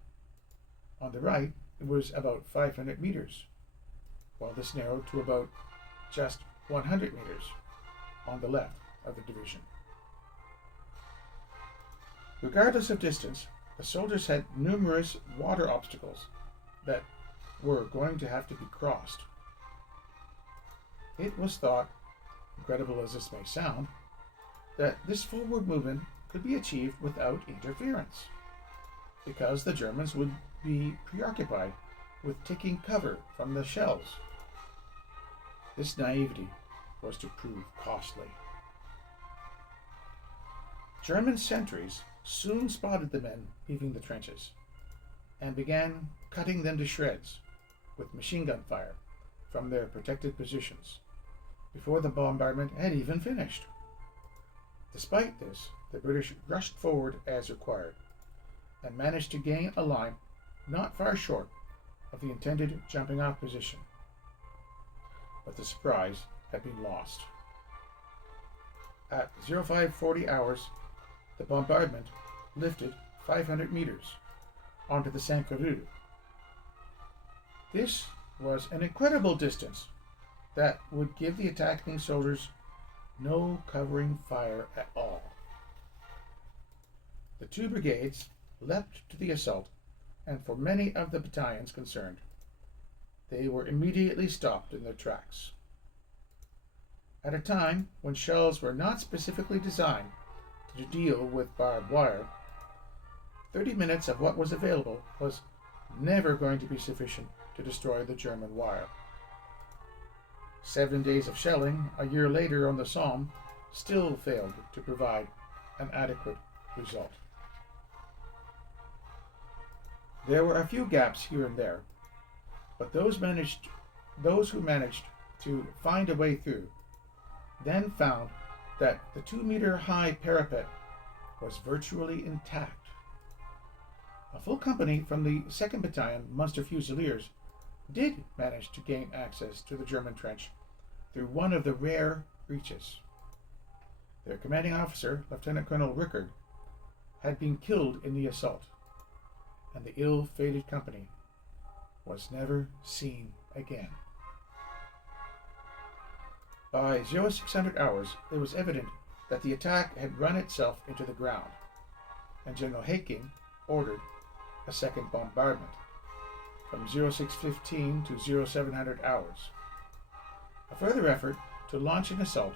On the right, it was about 500 meters, while this narrowed to about just 100 meters on the left of the division. Regardless of distance, the soldiers had numerous water obstacles that were going to have to be crossed. It was thought, incredible as this may sound, that this forward movement could be achieved without interference, because the Germans would be preoccupied with taking cover from the shells. This naivety was to prove costly. German sentries soon spotted the men leaving the trenches and began cutting them to shreds with machine gun fire from their protected positions before the bombardment had even finished. Despite this, the British rushed forward as required and managed to gain a line not far short of the intended jumping off position. But the surprise had been lost. At 0540 hours, the bombardment lifted 500 meters onto the Sainte-Croix. This was an incredible distance that would give the attacking soldiers no covering fire at all. The two brigades leapt to the assault, and for many of the battalions concerned, they were immediately stopped in their tracks. At a time when shells were not specifically designed to deal with barbed wire, 30 minutes of what was available was never going to be sufficient to destroy the German wire. 7 days of shelling a year later on the Somme still failed to provide an adequate result. There were a few gaps here and there, but those who managed to find a way through then found that the 2-meter high parapet was virtually intact. A full company from the 2nd Battalion Munster Fusiliers did manage to gain access to the German trench through one of the rare breaches. Their commanding officer, Lieutenant Colonel Rickard, had been killed in the assault, and the ill-fated company was never seen again. By 0600 hours, it was evident that the attack had run itself into the ground, and General Haking ordered a second bombardment from 0615 to 0700 hours. A further effort to launch an assault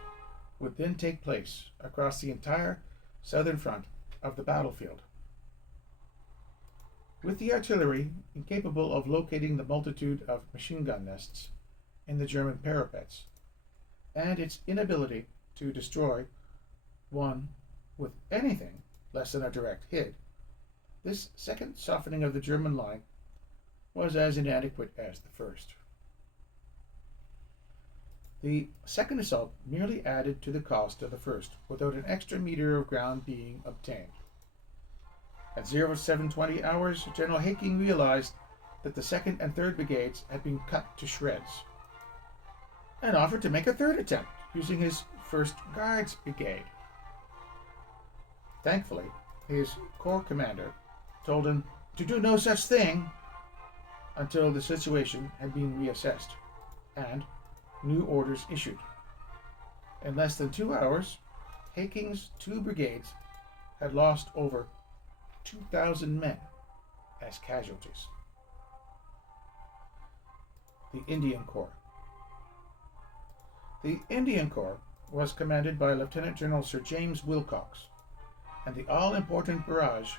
would then take place across the entire southern front of the battlefield. With the artillery incapable of locating the multitude of machine gun nests in the German parapets, and its inability to destroy one with anything less than a direct hit, this second softening of the German line was as inadequate as the first. The second assault merely added to the cost of the first without an extra meter of ground being obtained. At 0720 hours, General Haking realized that the 2nd and 3rd Brigades had been cut to shreds and offered to make a third attempt using his 1st Guards Brigade. Thankfully, his Corps commander told him to do no such thing until the situation had been reassessed and new orders issued. In less than 2 hours, Haking's 2 brigades had lost over 2,000 men as casualties. The Indian Corps. The Indian Corps was commanded by Lieutenant General Sir James Wilcox, and the all-important barrage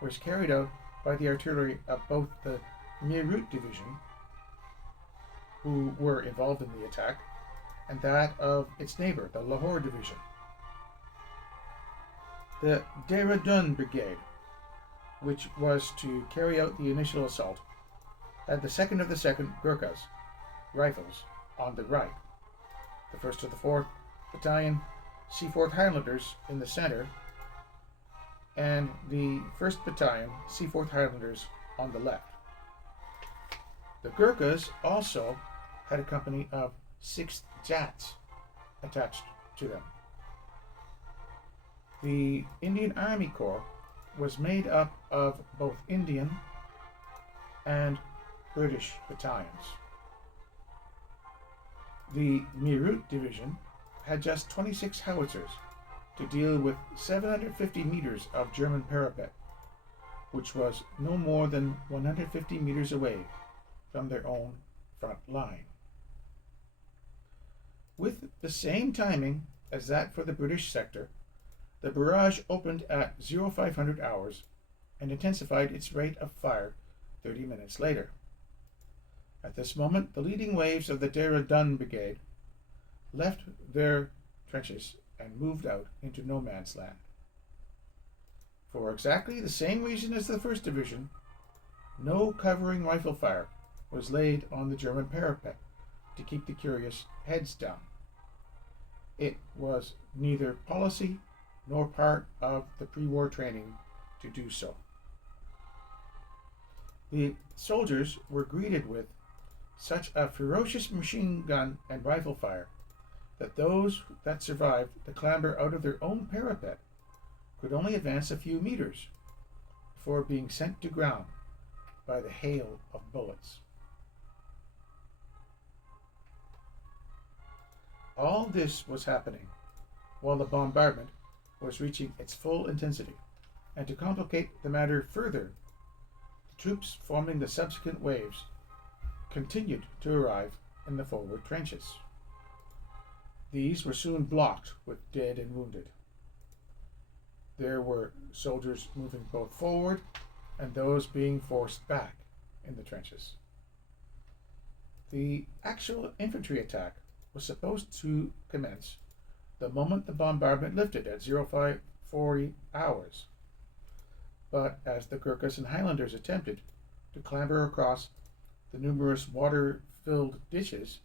was carried out by the artillery of both the Meerut Division, who were involved in the attack, and that of its neighbor, the Lahore Division. The Dehradun Brigade, which was to carry out the initial assault, had the 2nd of the 2nd Gurkhas Rifles on the right, the 1st of the 4th Battalion Seaforth Highlanders in the center, and the 1st Battalion Seaforth Highlanders on the left. The Gurkhas also had a company of 6 Jats attached to them. The Indian Army Corps was made up of both Indian and British battalions. The Meerut Division had just 26 howitzers to deal with 750 meters of German parapet, which was no more than 150 meters away from their own front line. With the same timing as that for the British sector, the barrage opened at 0500 hours and intensified its rate of fire 30 minutes later. At this moment, the leading waves of the Dehradun Brigade left their trenches and moved out into no man's land. For exactly the same reason as the 1st Division, no covering rifle fire was laid on the German parapet to keep the curious heads down. It was neither policy nor part of the pre-war training to do so. The soldiers were greeted with such a ferocious machine gun and rifle fire that those that survived the clamber out of their own parapet could only advance a few meters before being sent to ground by the hail of bullets. All this was happening while the bombardment was reaching its full intensity, and to complicate the matter further, the troops forming the subsequent waves continued to arrive in the forward trenches. These were soon blocked with dead and wounded. There were soldiers moving both forward and those being forced back in the trenches. The actual infantry attack was supposed to commence the moment the bombardment lifted at 0540 hours. But as the Gurkhas and Highlanders attempted to clamber across the numerous water-filled ditches,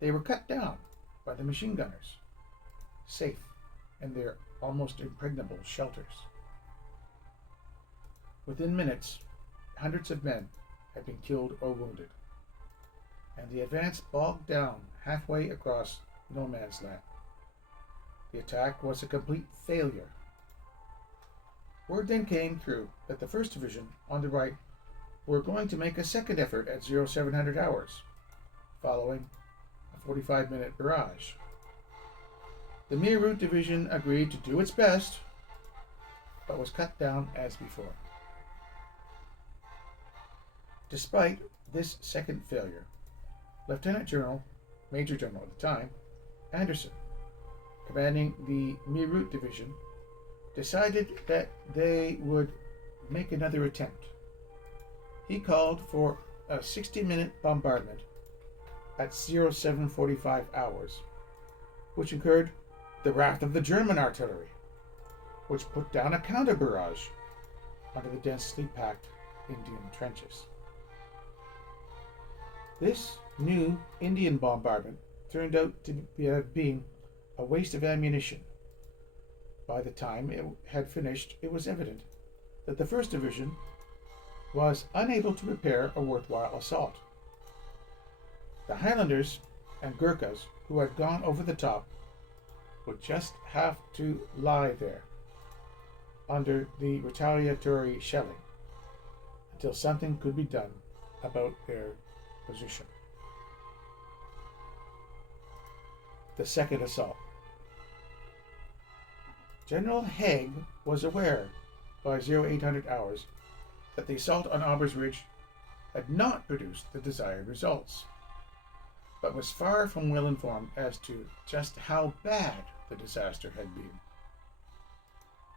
they were cut down by the machine gunners, safe in their almost impregnable shelters. Within minutes, hundreds of men had been killed or wounded, and the advance bogged down halfway across no man's land. The attack was a complete failure. Word then came through that the 1st Division on the right were going to make a second effort at 0700 hours, following a 45-minute barrage. The Meerut Division agreed to do its best, but was cut down as before. Despite this second failure, Lieutenant General, Major General at the time, Anderson, commanding the Meerut Division, decided that they would make another attempt. He called for a 60-minute bombardment at 0745 hours, which incurred the wrath of the German artillery, which put down a counter barrage under the densely packed Indian trenches. This new Indian bombardment turned out to be being a waste of ammunition. By the time it had finished, it was evident that the 1st Division was unable to prepare a worthwhile assault. The Highlanders and Gurkhas, who had gone over the top, would just have to lie there under the retaliatory shelling until something could be done about their position. The second assault. General Haig was aware by 0800 hours that the assault on Aubers Ridge had not produced the desired results, but was far from well informed as to just how bad the disaster had been.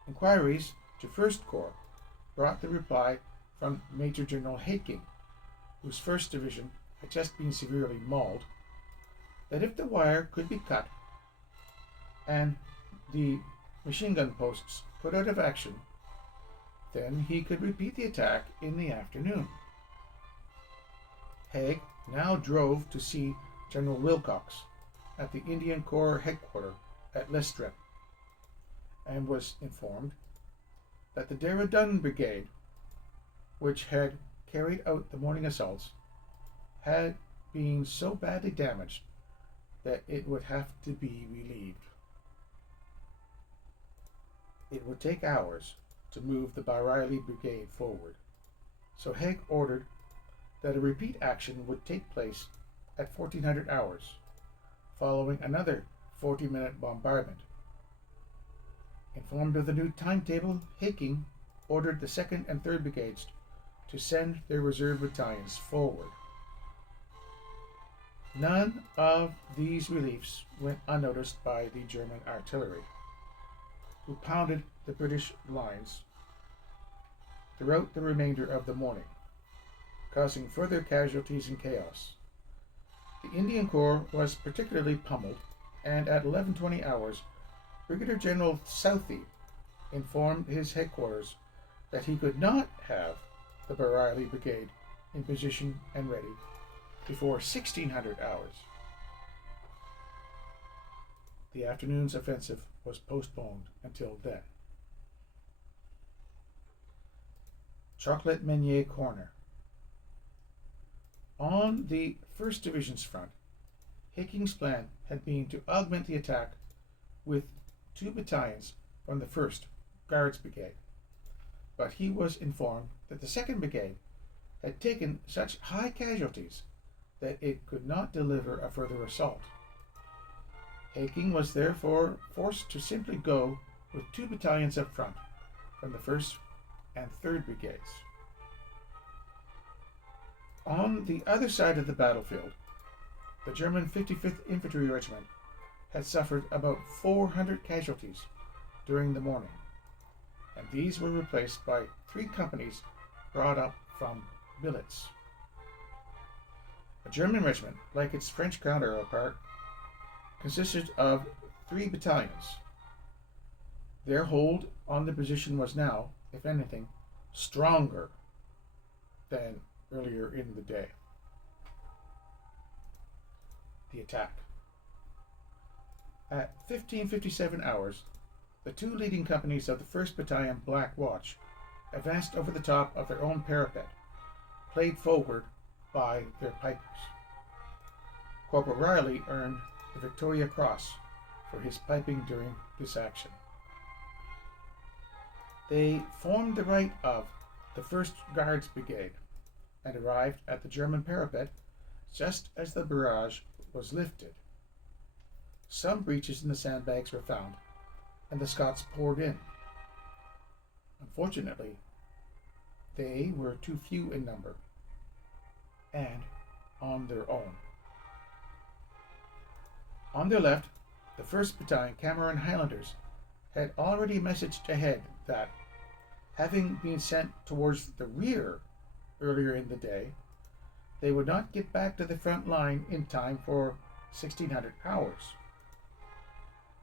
Inquiries to 1st Corps brought the reply from Major General Haking, whose 1st Division had just been severely mauled, that if the wire could be cut and the machine gun posts put out of action, then he could repeat the attack in the afternoon. Haig now drove to see General Wilcox at the Indian Corps headquarters at Lestrep, and was informed that the Dehra Dun Brigade, which had carried out the morning assaults, had been so badly damaged that it would have to be relieved. It would take hours to move the Bareilly Brigade forward, so Haig ordered that a repeat action would take place at 1400 hours, following another 40-minute bombardment. Informed of the new timetable, Haking ordered the 2nd and 3rd Brigades to send their reserve battalions forward. None of these reliefs went unnoticed by the German artillery, who pounded the British lines throughout the remainder of the morning, causing further casualties and chaos. The Indian Corps was particularly pummeled, and at 1120 hours, Brigadier General Southey informed his headquarters that he could not have the Bareilly Brigade in position and ready before 1600 hours. The afternoon's offensive was postponed until then. Chocolate Menier Corner. On the 1st Division's front, Haking's plan had been to augment the attack with 2 battalions from the 1st Guards Brigade, but he was informed that the 2nd Brigade had taken such high casualties that it could not deliver a further assault. Haking was therefore forced to simply go with 2 battalions up front from the 1st and 3rd Brigades. On the other side of the battlefield, the German 55th Infantry Regiment had suffered about 400 casualties during the morning, and these were replaced by 3 companies brought up from billets. A German regiment, like its French counterpart, consisted of 3 battalions. Their hold on the position was now, if anything, stronger than earlier in the day. The attack. At 1557 hours, the 2 leading companies of the 1st Battalion Black Watch advanced over the top of their own parapet, played forward by their pipers. Corporal Riley earned the Victoria Cross for his piping during this action. They formed the right of the 1st Guards Brigade and arrived at the German parapet just as the barrage was lifted. Some breaches in the sandbags were found, and the Scots poured in. Unfortunately, they were too few in number and on their own. On their left, The 1st Battalion Cameron Highlanders had already messaged ahead that, having been sent towards the rear earlier in the day, they would not get back to the front line in time for 1600 hours.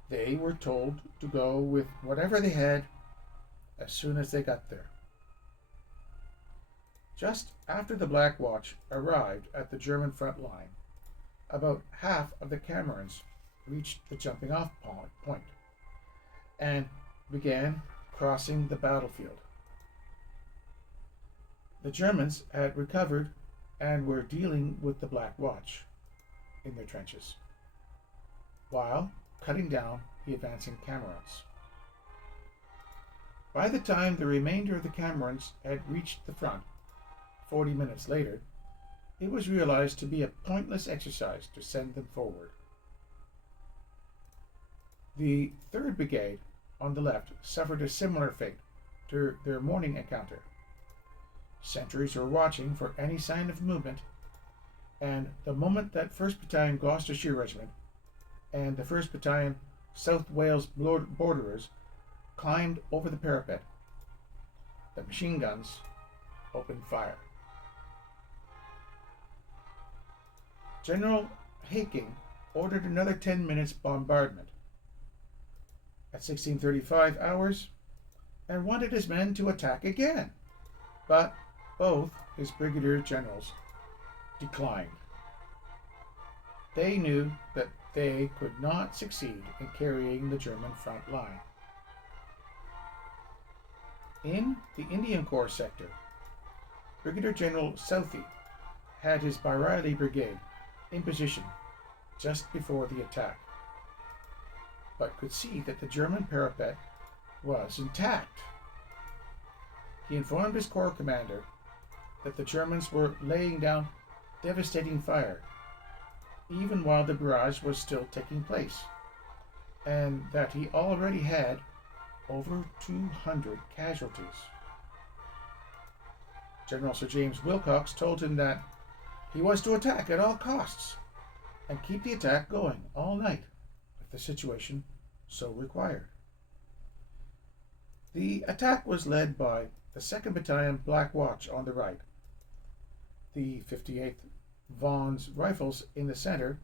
They were told to go with whatever they had as soon as they got there. Just after the Black Watch arrived at the German front line, about half of the Camerons reached the jumping off point and began crossing the battlefield. The Germans had recovered and were dealing with the Black Watch in their trenches, while cutting down the advancing Camerons. By the time the remainder of the Camerons had reached the front, 40 minutes later, it was realized to be a pointless exercise to send them forward. The 3rd Brigade on the left suffered a similar fate to their morning encounter. Sentries were watching for any sign of movement, and the moment that 1st Battalion Gloucestershire Regiment and the 1st Battalion South Wales Borderers climbed over the parapet, the machine guns opened fire. General Haking ordered another 10 minutes bombardment at 1635 hours and wanted his men to attack again, but both his brigadier generals declined. They knew that they could not succeed in carrying the German front line. In the Indian Corps sector, Brigadier General Southey had his Bareilly Brigade in position just before the attack, but could see that the German parapet was intact. He informed his corps commander that the Germans were laying down devastating fire, even while the barrage was still taking place, and that he already had over 200 casualties. General Sir James Wilcox told him that he was to attack at all costs and keep the attack going all night if the situation so required. The attack was led by the 2nd Battalion Black Watch on the right, the 58th Vaughan's Rifles in the center,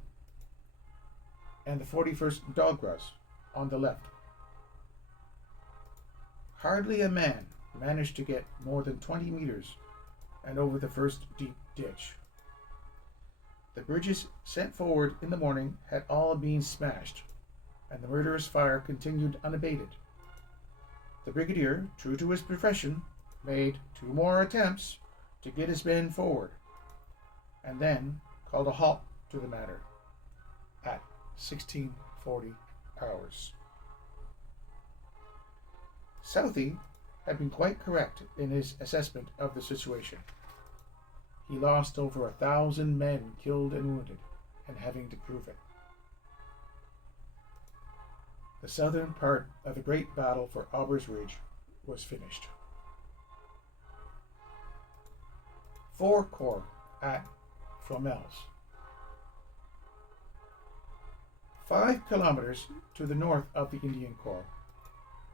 and the 41st Dogras on the left. Hardly a man managed to get more than 20 meters and over the first deep ditch. The bridges sent forward in the morning had all been smashed, and the murderous fire continued unabated. The brigadier, true to his profession, made 2 more attempts to get his men forward, and then called a halt to the matter at 1640 hours. Southey had been quite correct in his assessment of the situation. He lost over 1,000 men killed and wounded, and having to prove it. The southern part of the great battle for Aubers Ridge was finished. 4 Corps at Fromelles. 5 kilometers to the north of the Indian Corps,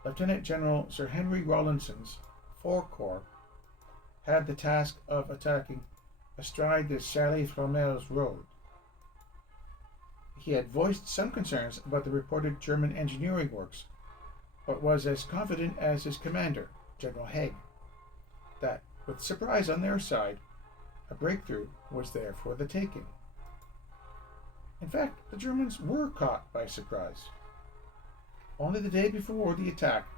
Lieutenant General Sir Henry Rawlinson's 4 Corps had the task of attacking astride the Salé-Fromelles road. He had voiced some concerns about the reported German engineering works, but was as confident as his commander, General Haig, that, with surprise on their side, a breakthrough was there for the taking. In fact, the Germans were caught by surprise. Only the day before the attack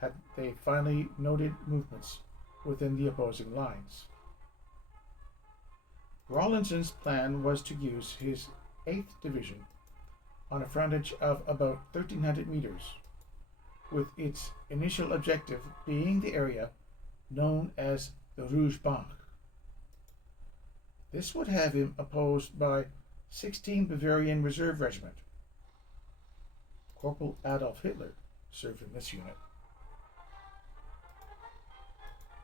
had they finally noted movements within the opposing lines. Rawlinson's plan was to use his 8th Division on a frontage of about 1,300 meters, with its initial objective being the area known as the Rouge Bank. This would have him opposed by 16 Bavarian Reserve Regiment. Corporal Adolf Hitler served in this unit.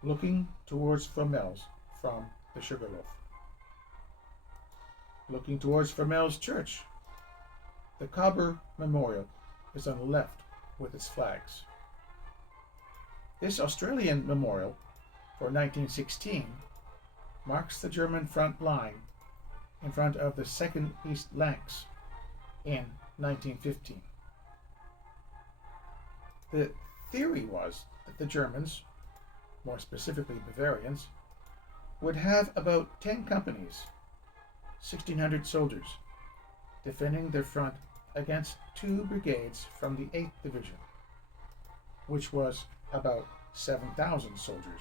Looking towards Fromelles from the Sugarloaf. Looking towards Fromelles Church, The Cobber Memorial is on the left with its flags. This Australian memorial for 1916 marks the German front line in front of the 2nd East Lancs in 1915. The theory was that the Germans, more specifically Bavarians, would have about 10 companies, 1,600 soldiers, defending their front against 2 brigades from the 8th Division, which was about 7,000 soldiers.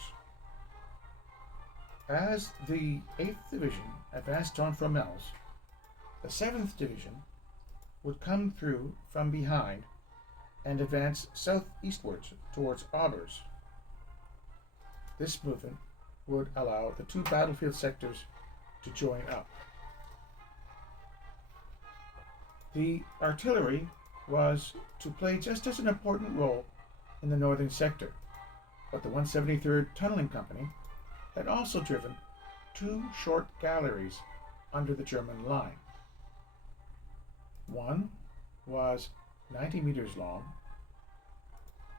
As the 8th Division advanced on Fromelles, the 7th Division would come through from behind and advance southeastwards towards Aubers. This movement would allow the 2 battlefield sectors to join up. The artillery was to play just as an important role in the northern sector, but the 173rd Tunneling Company had also driven 2 short galleries under the German line. One was 90 meters long,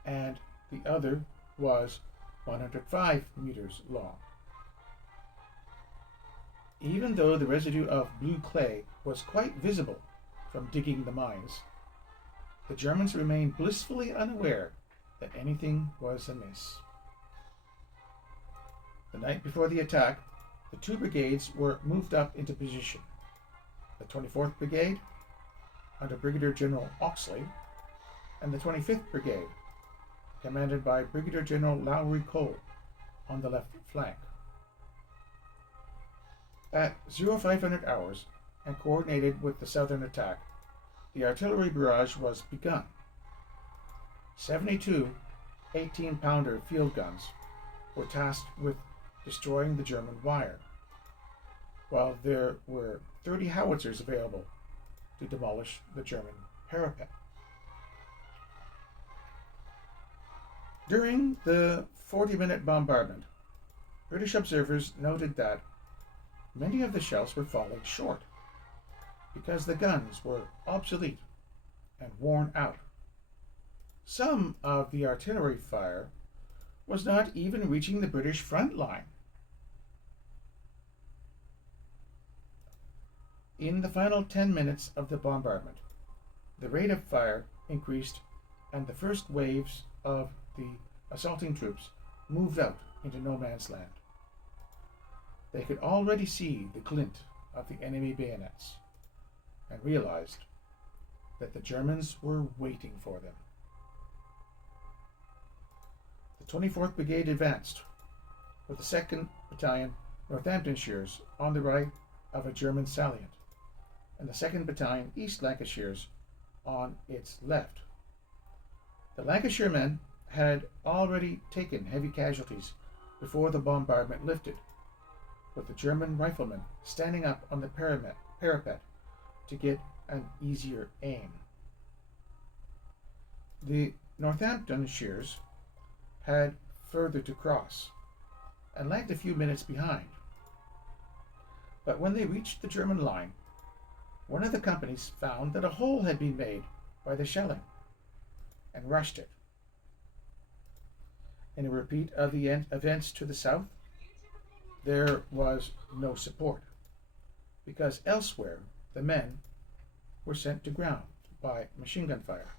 and the other was 105 meters long. Even though the residue of blue clay was quite visible from digging the mines, the Germans remained blissfully unaware that anything was amiss. The night before the attack, the 2 brigades were moved up into position. The 24th Brigade, under Brigadier General Oxley, and the 25th Brigade, commanded by Brigadier General Lowry Cole, on the left flank. At 0500 hours, and coordinated with the southern attack, the artillery barrage was begun. 72 18-pounder field guns were tasked with destroying the German wire, while there were 30 howitzers available to demolish the German parapet. During the 40-minute bombardment, British observers noted that many of the shells were falling short because the guns were obsolete and worn out. Some of the artillery fire was not even reaching the British front line. In the final 10 minutes of the bombardment, the rate of fire increased and the first waves of the assaulting troops moved out into no man's land. They could already see the glint of the enemy bayonets and realized that the Germans were waiting for them. The 24th Brigade advanced, with the 2nd Battalion Northamptonshires on the right of a German salient, and the 2nd Battalion East Lancashires on its left. The Lancashire men had already taken heavy casualties before the bombardment lifted, with the German riflemen standing up on the parapet to get an easier aim. The Northamptonshires had further to cross and lagged a few minutes behind. But when they reached the German line, one of the companies found that a hole had been made by the shelling and rushed it. In a repeat of the events to the south, there was no support, because elsewhere the men were sent to ground by machine gun fire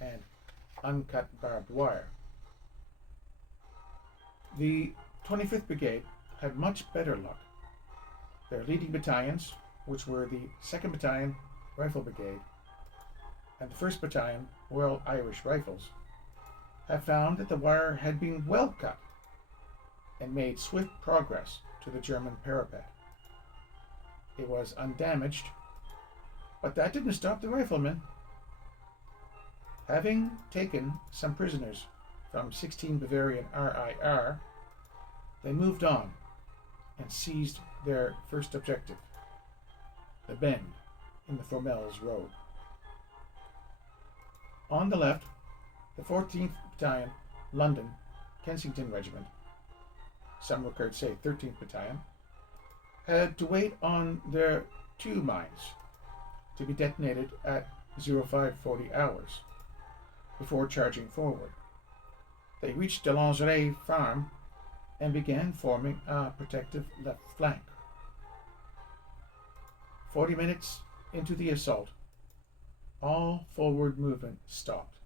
and uncut barbed wire. The 25th Brigade had much better luck. Their leading battalions, which were the 2nd Battalion Rifle Brigade and the 1st Battalion Royal Irish Rifles, have found that the wire had been well cut and made swift progress to the German parapet. It was undamaged, but that didn't stop the riflemen. Having taken some prisoners from 16 Bavarian RIR, they moved on and seized their first objective, the bend in the Fromelles Road. On the left, the 14th Battalion London Kensington Regiment, some records say 13th Battalion, had to wait on their 2 mines to be detonated at 0540 hours before charging forward. They reached de Lingerie farm and began forming a protective left flank. 40 minutes into the assault, all forward movement stopped.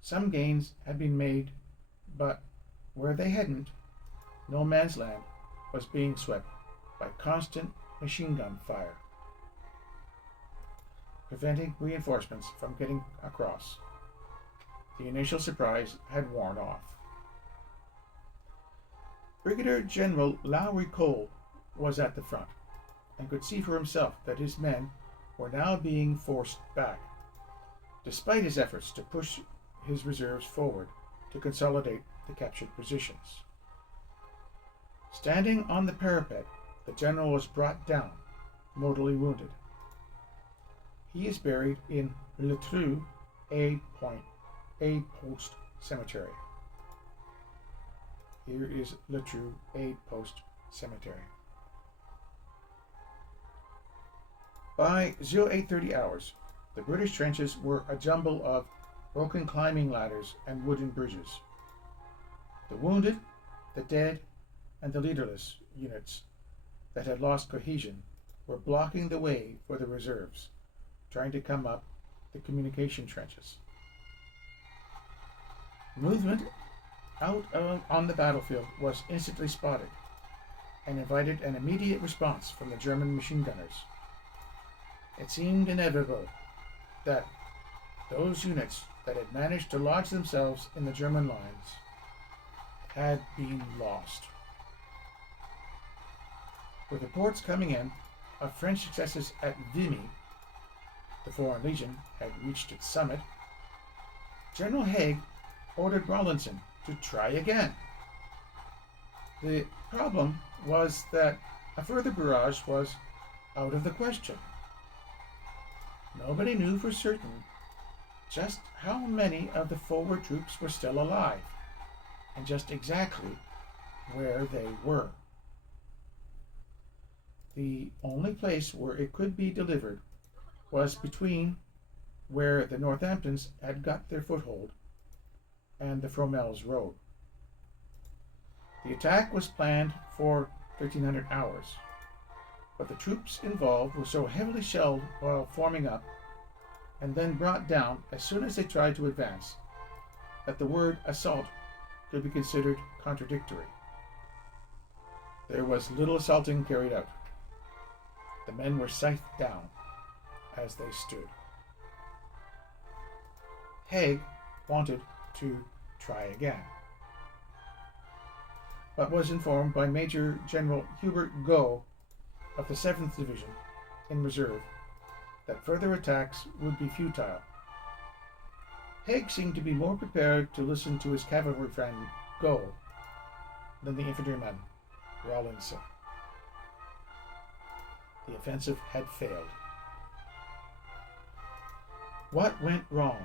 Some gains had been made, but where they hadn't, no man's land was being swept by constant machine gun fire, preventing reinforcements from getting across. The initial surprise had worn off. Brigadier General Lowry Cole was at the front and could see for himself that his men were now being forced back, despite his efforts to push his reserves forward to consolidate the captured positions. Standing on the parapet, the general was brought down, mortally wounded. He is buried in Le Trou A Post Cemetery. Here is Le Trou A Post Cemetery. By 0830 hours, the British trenches were a jumble of broken climbing ladders and wooden bridges. The wounded, the dead, and the leaderless units that had lost cohesion were blocking the way for the reserves, trying to come up the communication trenches. Movement out on the battlefield was instantly spotted and invited an immediate response from the German machine gunners. It seemed inevitable that those units that had managed to lodge themselves in the German lines had been lost. With reports coming in of French successes at Vimy, the Foreign Legion had reached its summit, General Haig ordered Rawlinson to try again. The problem was that a further barrage was out of the question. Nobody knew for certain just how many of the forward troops were still alive, and just exactly where they were. The only place where it could be delivered was between where the Northamptons had got their foothold and the Fromelles Road. The attack was planned for 1300 hours, but the troops involved were so heavily shelled while forming up and then brought down as soon as they tried to advance that the word assault could be considered contradictory. There was little assaulting carried out. The men were scythed down as they stood. Haig wanted to try again, but was informed by Major General Hubert Gough of the 7th Division in reserve that further attacks would be futile. Haig seemed to be more prepared to listen to his cavalry friend Gough than the infantryman Rawlinson. The offensive had failed. What went wrong?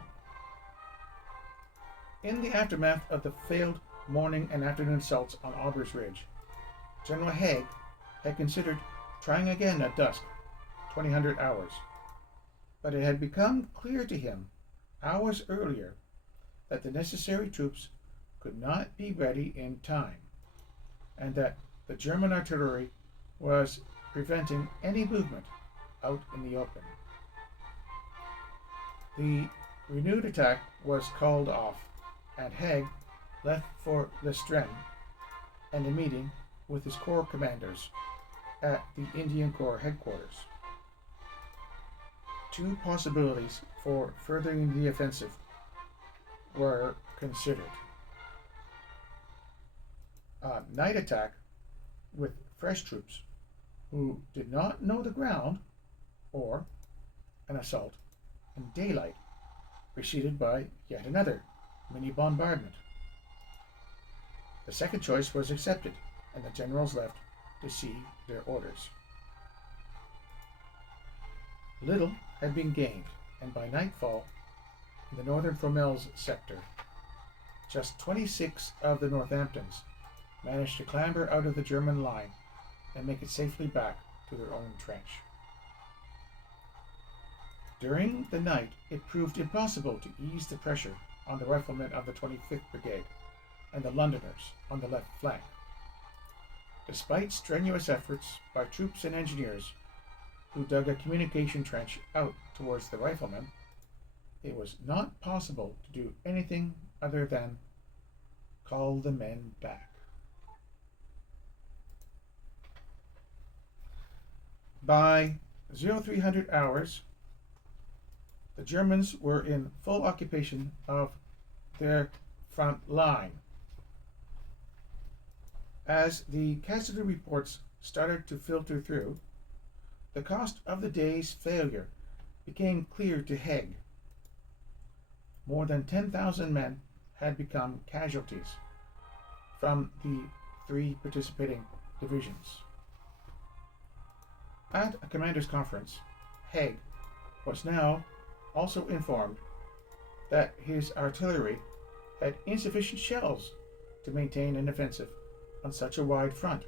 In the aftermath of the failed morning and afternoon assaults on Aubers Ridge, General Haig had considered trying again at dusk, 2000 hours, but it had become clear to him hours earlier that the necessary troops could not be ready in time, and that the German artillery was preventing any movement out in the open. The renewed attack was called off, and Haig left for Lestrenne and a meeting with his corps commanders at the Indian Corps headquarters. Two possibilities for furthering the offensive were considered: a night attack with fresh troops who did not know the ground, or an assault in daylight preceded by yet another mini bombardment. The second choice was accepted, and the generals left to see their orders. Little had been gained, and by nightfall, in the northern Fromelles sector, just 26 of the Northamptons managed to clamber out of the German line and make it safely back to their own trench. During the night, it proved impossible to ease the pressure on the riflemen of the 25th Brigade and the Londoners on the left flank. Despite strenuous efforts by troops and engineers who dug a communication trench out towards the riflemen, it was not possible to do anything other than call the men back. By 0300 hours, the Germans were in full occupation of their front line. As the casualty reports started to filter through, the cost of the day's failure became clear to Haig. More than 10,000 men had become casualties from the 3 participating divisions. At a commander's conference, Haig was now also informed that his artillery had insufficient shells to maintain an offensive on such a wide front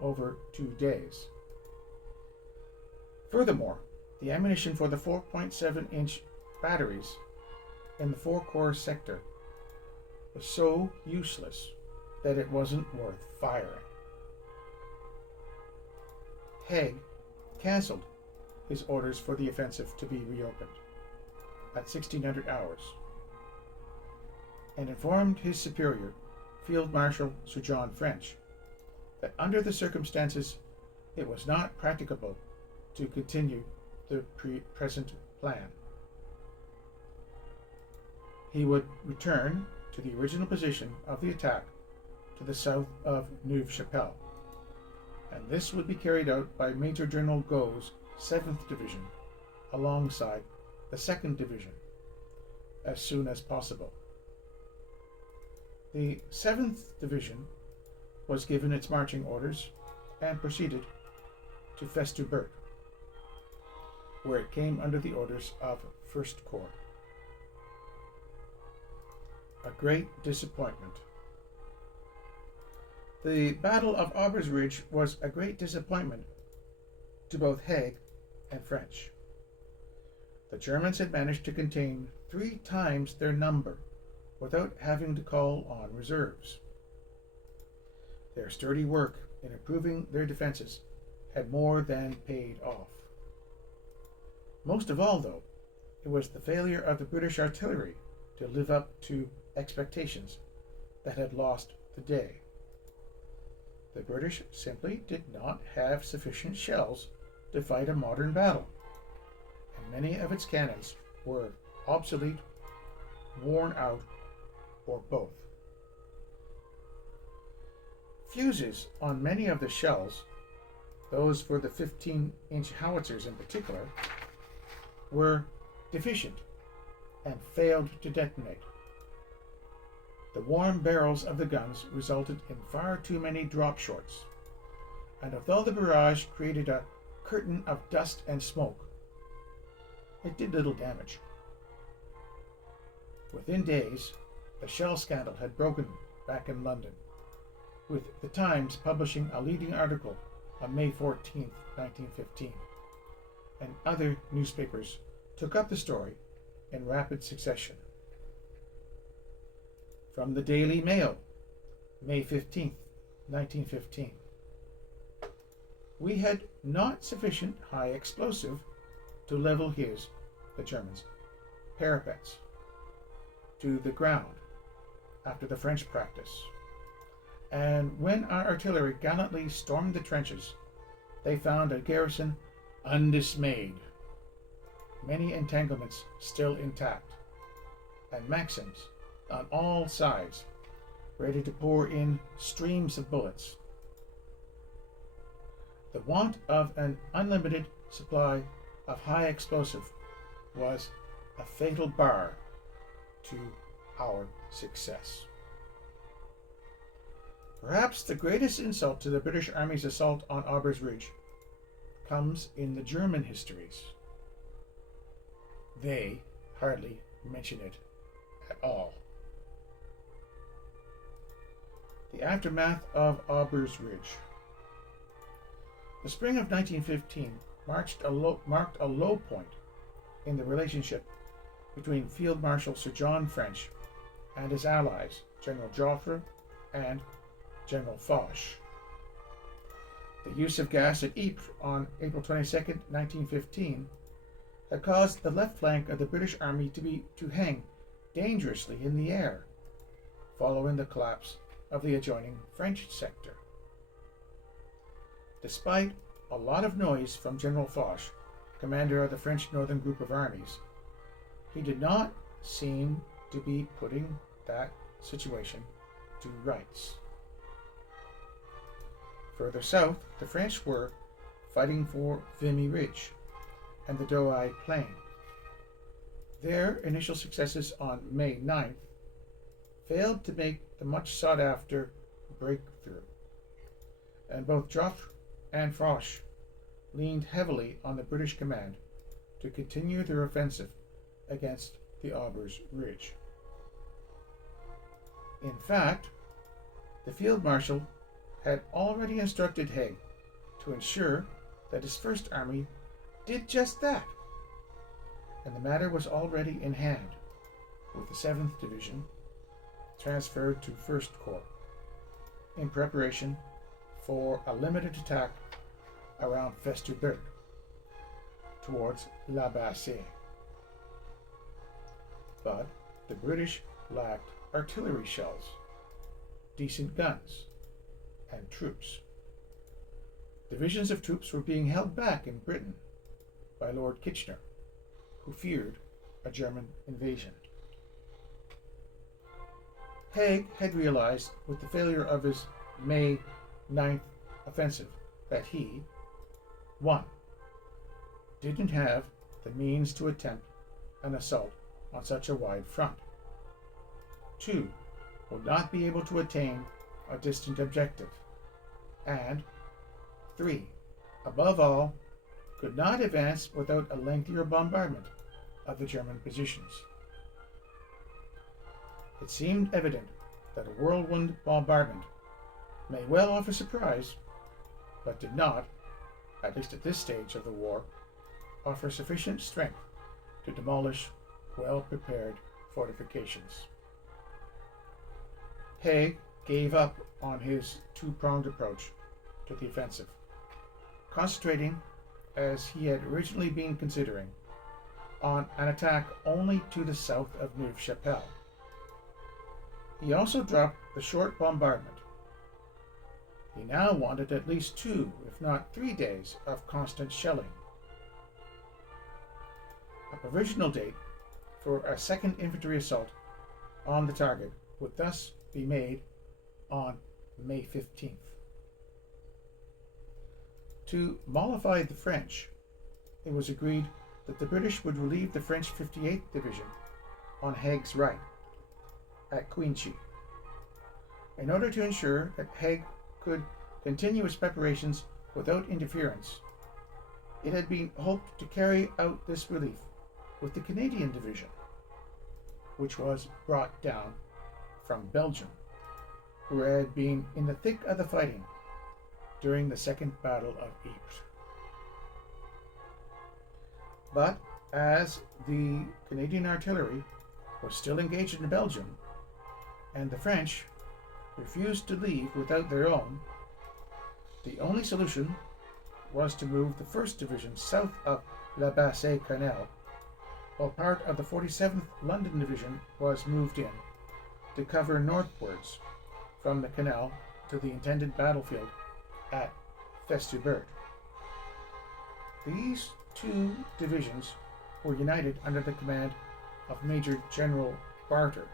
over 2 days. Furthermore, the ammunition for the 4.7-inch batteries in the 4-corps sector was so useless that it wasn't worth firing. Haig cancelled his orders for the offensive to be reopened at 1600 hours and informed his superior, Field Marshal Sir John French, that under the circumstances it was not practicable to continue the present plan. He would return to the original position of the attack to the south of Neuve-Chapelle, and this would be carried out by Major General Gough's 7th Division alongside the 2nd Division as soon as possible. The 7th Division was given its marching orders and proceeded to Festubert, where it came under the orders of 1st Corps. A great disappointment. The Battle of Aubers Ridge was a great disappointment to both Haig and French. The Germans had managed to contain 3 times their number without having to call on reserves. Their sturdy work in improving their defenses had more than paid off. Most of all, though, it was the failure of the British artillery to live up to expectations that had lost the day. The British simply did not have sufficient shells to fight a modern battle, and many of its cannons were obsolete, worn out, or both. Fuses on many of the shells, those for the 15-inch howitzers in particular, were deficient and failed to detonate. The warm barrels of the guns resulted in far too many drop shorts, and although the barrage created a curtain of dust and smoke, it did little damage. Within days, the shell scandal had broken back in London, with the Times publishing a leading article on May 14, 1915, and other newspapers took up the story in rapid succession. From the Daily Mail, May 15, 1915. We had not sufficient high explosive to level his, the Germans, parapets to the ground after the French practice. And when our artillery gallantly stormed the trenches, they found a garrison undismayed, many entanglements still intact, and Maxims on all sides ready to pour in streams of bullets. The want of an unlimited supply of high explosive was a fatal bar to our success. Perhaps the greatest insult to the British Army's assault on Aubers Ridge comes in the German histories. They hardly mention it at all. The aftermath of Aubers Ridge. The spring of 1915 marked a low point in the relationship between Field Marshal Sir John French and his allies, General Joffre and General Foch. The use of gas at Ypres on April 22, 1915, had caused the left flank of the British Army to hang dangerously in the air, following the collapse of the adjoining French sector. Despite a lot of noise from General Foch, commander of the French Northern Group of Armies, he did not seem to be putting that situation to rights. Further south, the French were fighting for Vimy Ridge and the Douai Plain. Their initial successes on May 9th failed to make the much sought-after breakthrough, and both Joffre and Foch leaned heavily on the British command to continue their offensive against the Aubers Ridge. In fact, the Field Marshal had already instructed Haig to ensure that his First Army did just that, and the matter was already in hand, with the 7th Division transferred to 1st Corps in preparation for a limited attack around Festubert towards La Bassée. But the British lacked artillery shells, decent guns, and troops. Divisions of troops were being held back in Britain by Lord Kitchener, who feared a German invasion. Haig had realized with the failure of his May 9th offensive that he, 1. didn't have the means to attempt an assault on such a wide front, 2. would not be able to attain a distant objective, and 3. above all, could not advance without a lengthier bombardment of the German positions. It seemed evident that a whirlwind bombardment may well offer surprise, but did not, at least at this stage of the war, offer sufficient strength to demolish well-prepared fortifications. Haig gave up on his two-pronged approach to the offensive, concentrating, as he had originally been considering, on an attack only to the south of Neuve-Chapelle. He also dropped the short bombardment. He now wanted at least 2, if not 3 days of constant shelling. A provisional date for a second infantry assault on the target would thus be made on May 15th. To mollify the French, it was agreed that the British would relieve the French 58th Division on Haig's right, at Cuinchy. In order to ensure that Haig could continue his preparations without interference, it had been hoped to carry out this relief with the Canadian Division, which was brought down from Belgium, who had been in the thick of the fighting during the Second Battle of Ypres. But as the Canadian artillery was still engaged in Belgium, and the French refused to leave without their own, the only solution was to move the 1st Division south of La Bassée Canal, while part of the 47th London Division was moved in to cover northwards from the canal to the intended battlefield at Festubert. These 2 divisions were united under the command of Major General Barter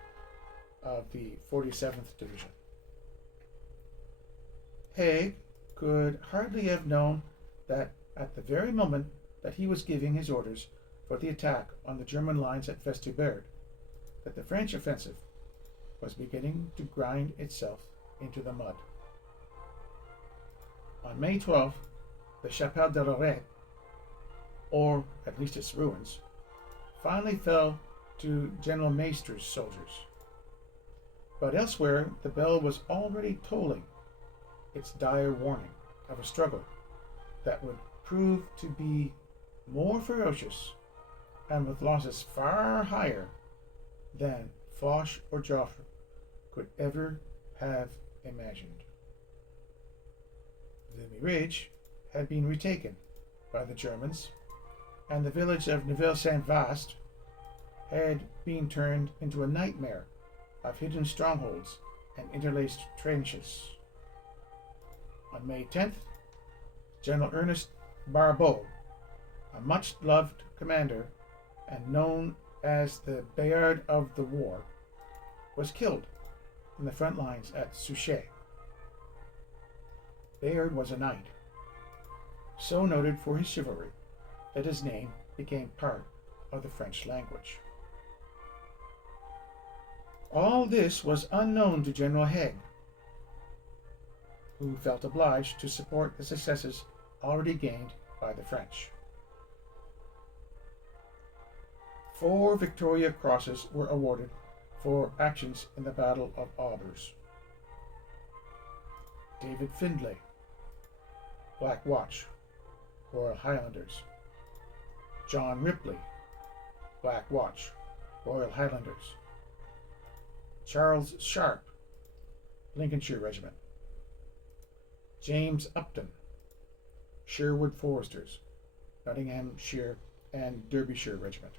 of the 47th Division. Haig could hardly have known that at the very moment that he was giving his orders for the attack on the German lines at Festubert, that the French offensive was beginning to grind itself into the mud. On May 12th, the Chapelle de Lorette, or at least its ruins, finally fell to General Maester's soldiers. But elsewhere, the bell was already tolling its dire warning of a struggle that would prove to be more ferocious and with losses far higher than Foch or Joffre could ever have imagined. Vimy Ridge had been retaken by the Germans, and the village of Neuville-Saint-Vaast had been turned into a nightmare of hidden strongholds and interlaced trenches. On May 10th, General Ernest Barbeau, a much loved commander and known as the Bayard of the war, was killed in the front lines at Souchez. Bayard was a knight, so noted for his chivalry that his name became part of the French language. All this was unknown to General Haig, who felt obliged to support the successes already gained by the French. 4 Victoria Crosses were awarded for actions in the Battle of Aubers. David Findlay, Black Watch, Royal Highlanders. John Ripley, Black Watch, Royal Highlanders. Charles Sharp, Lincolnshire Regiment. James Upton, Sherwood Foresters, Nottinghamshire and Derbyshire Regiment.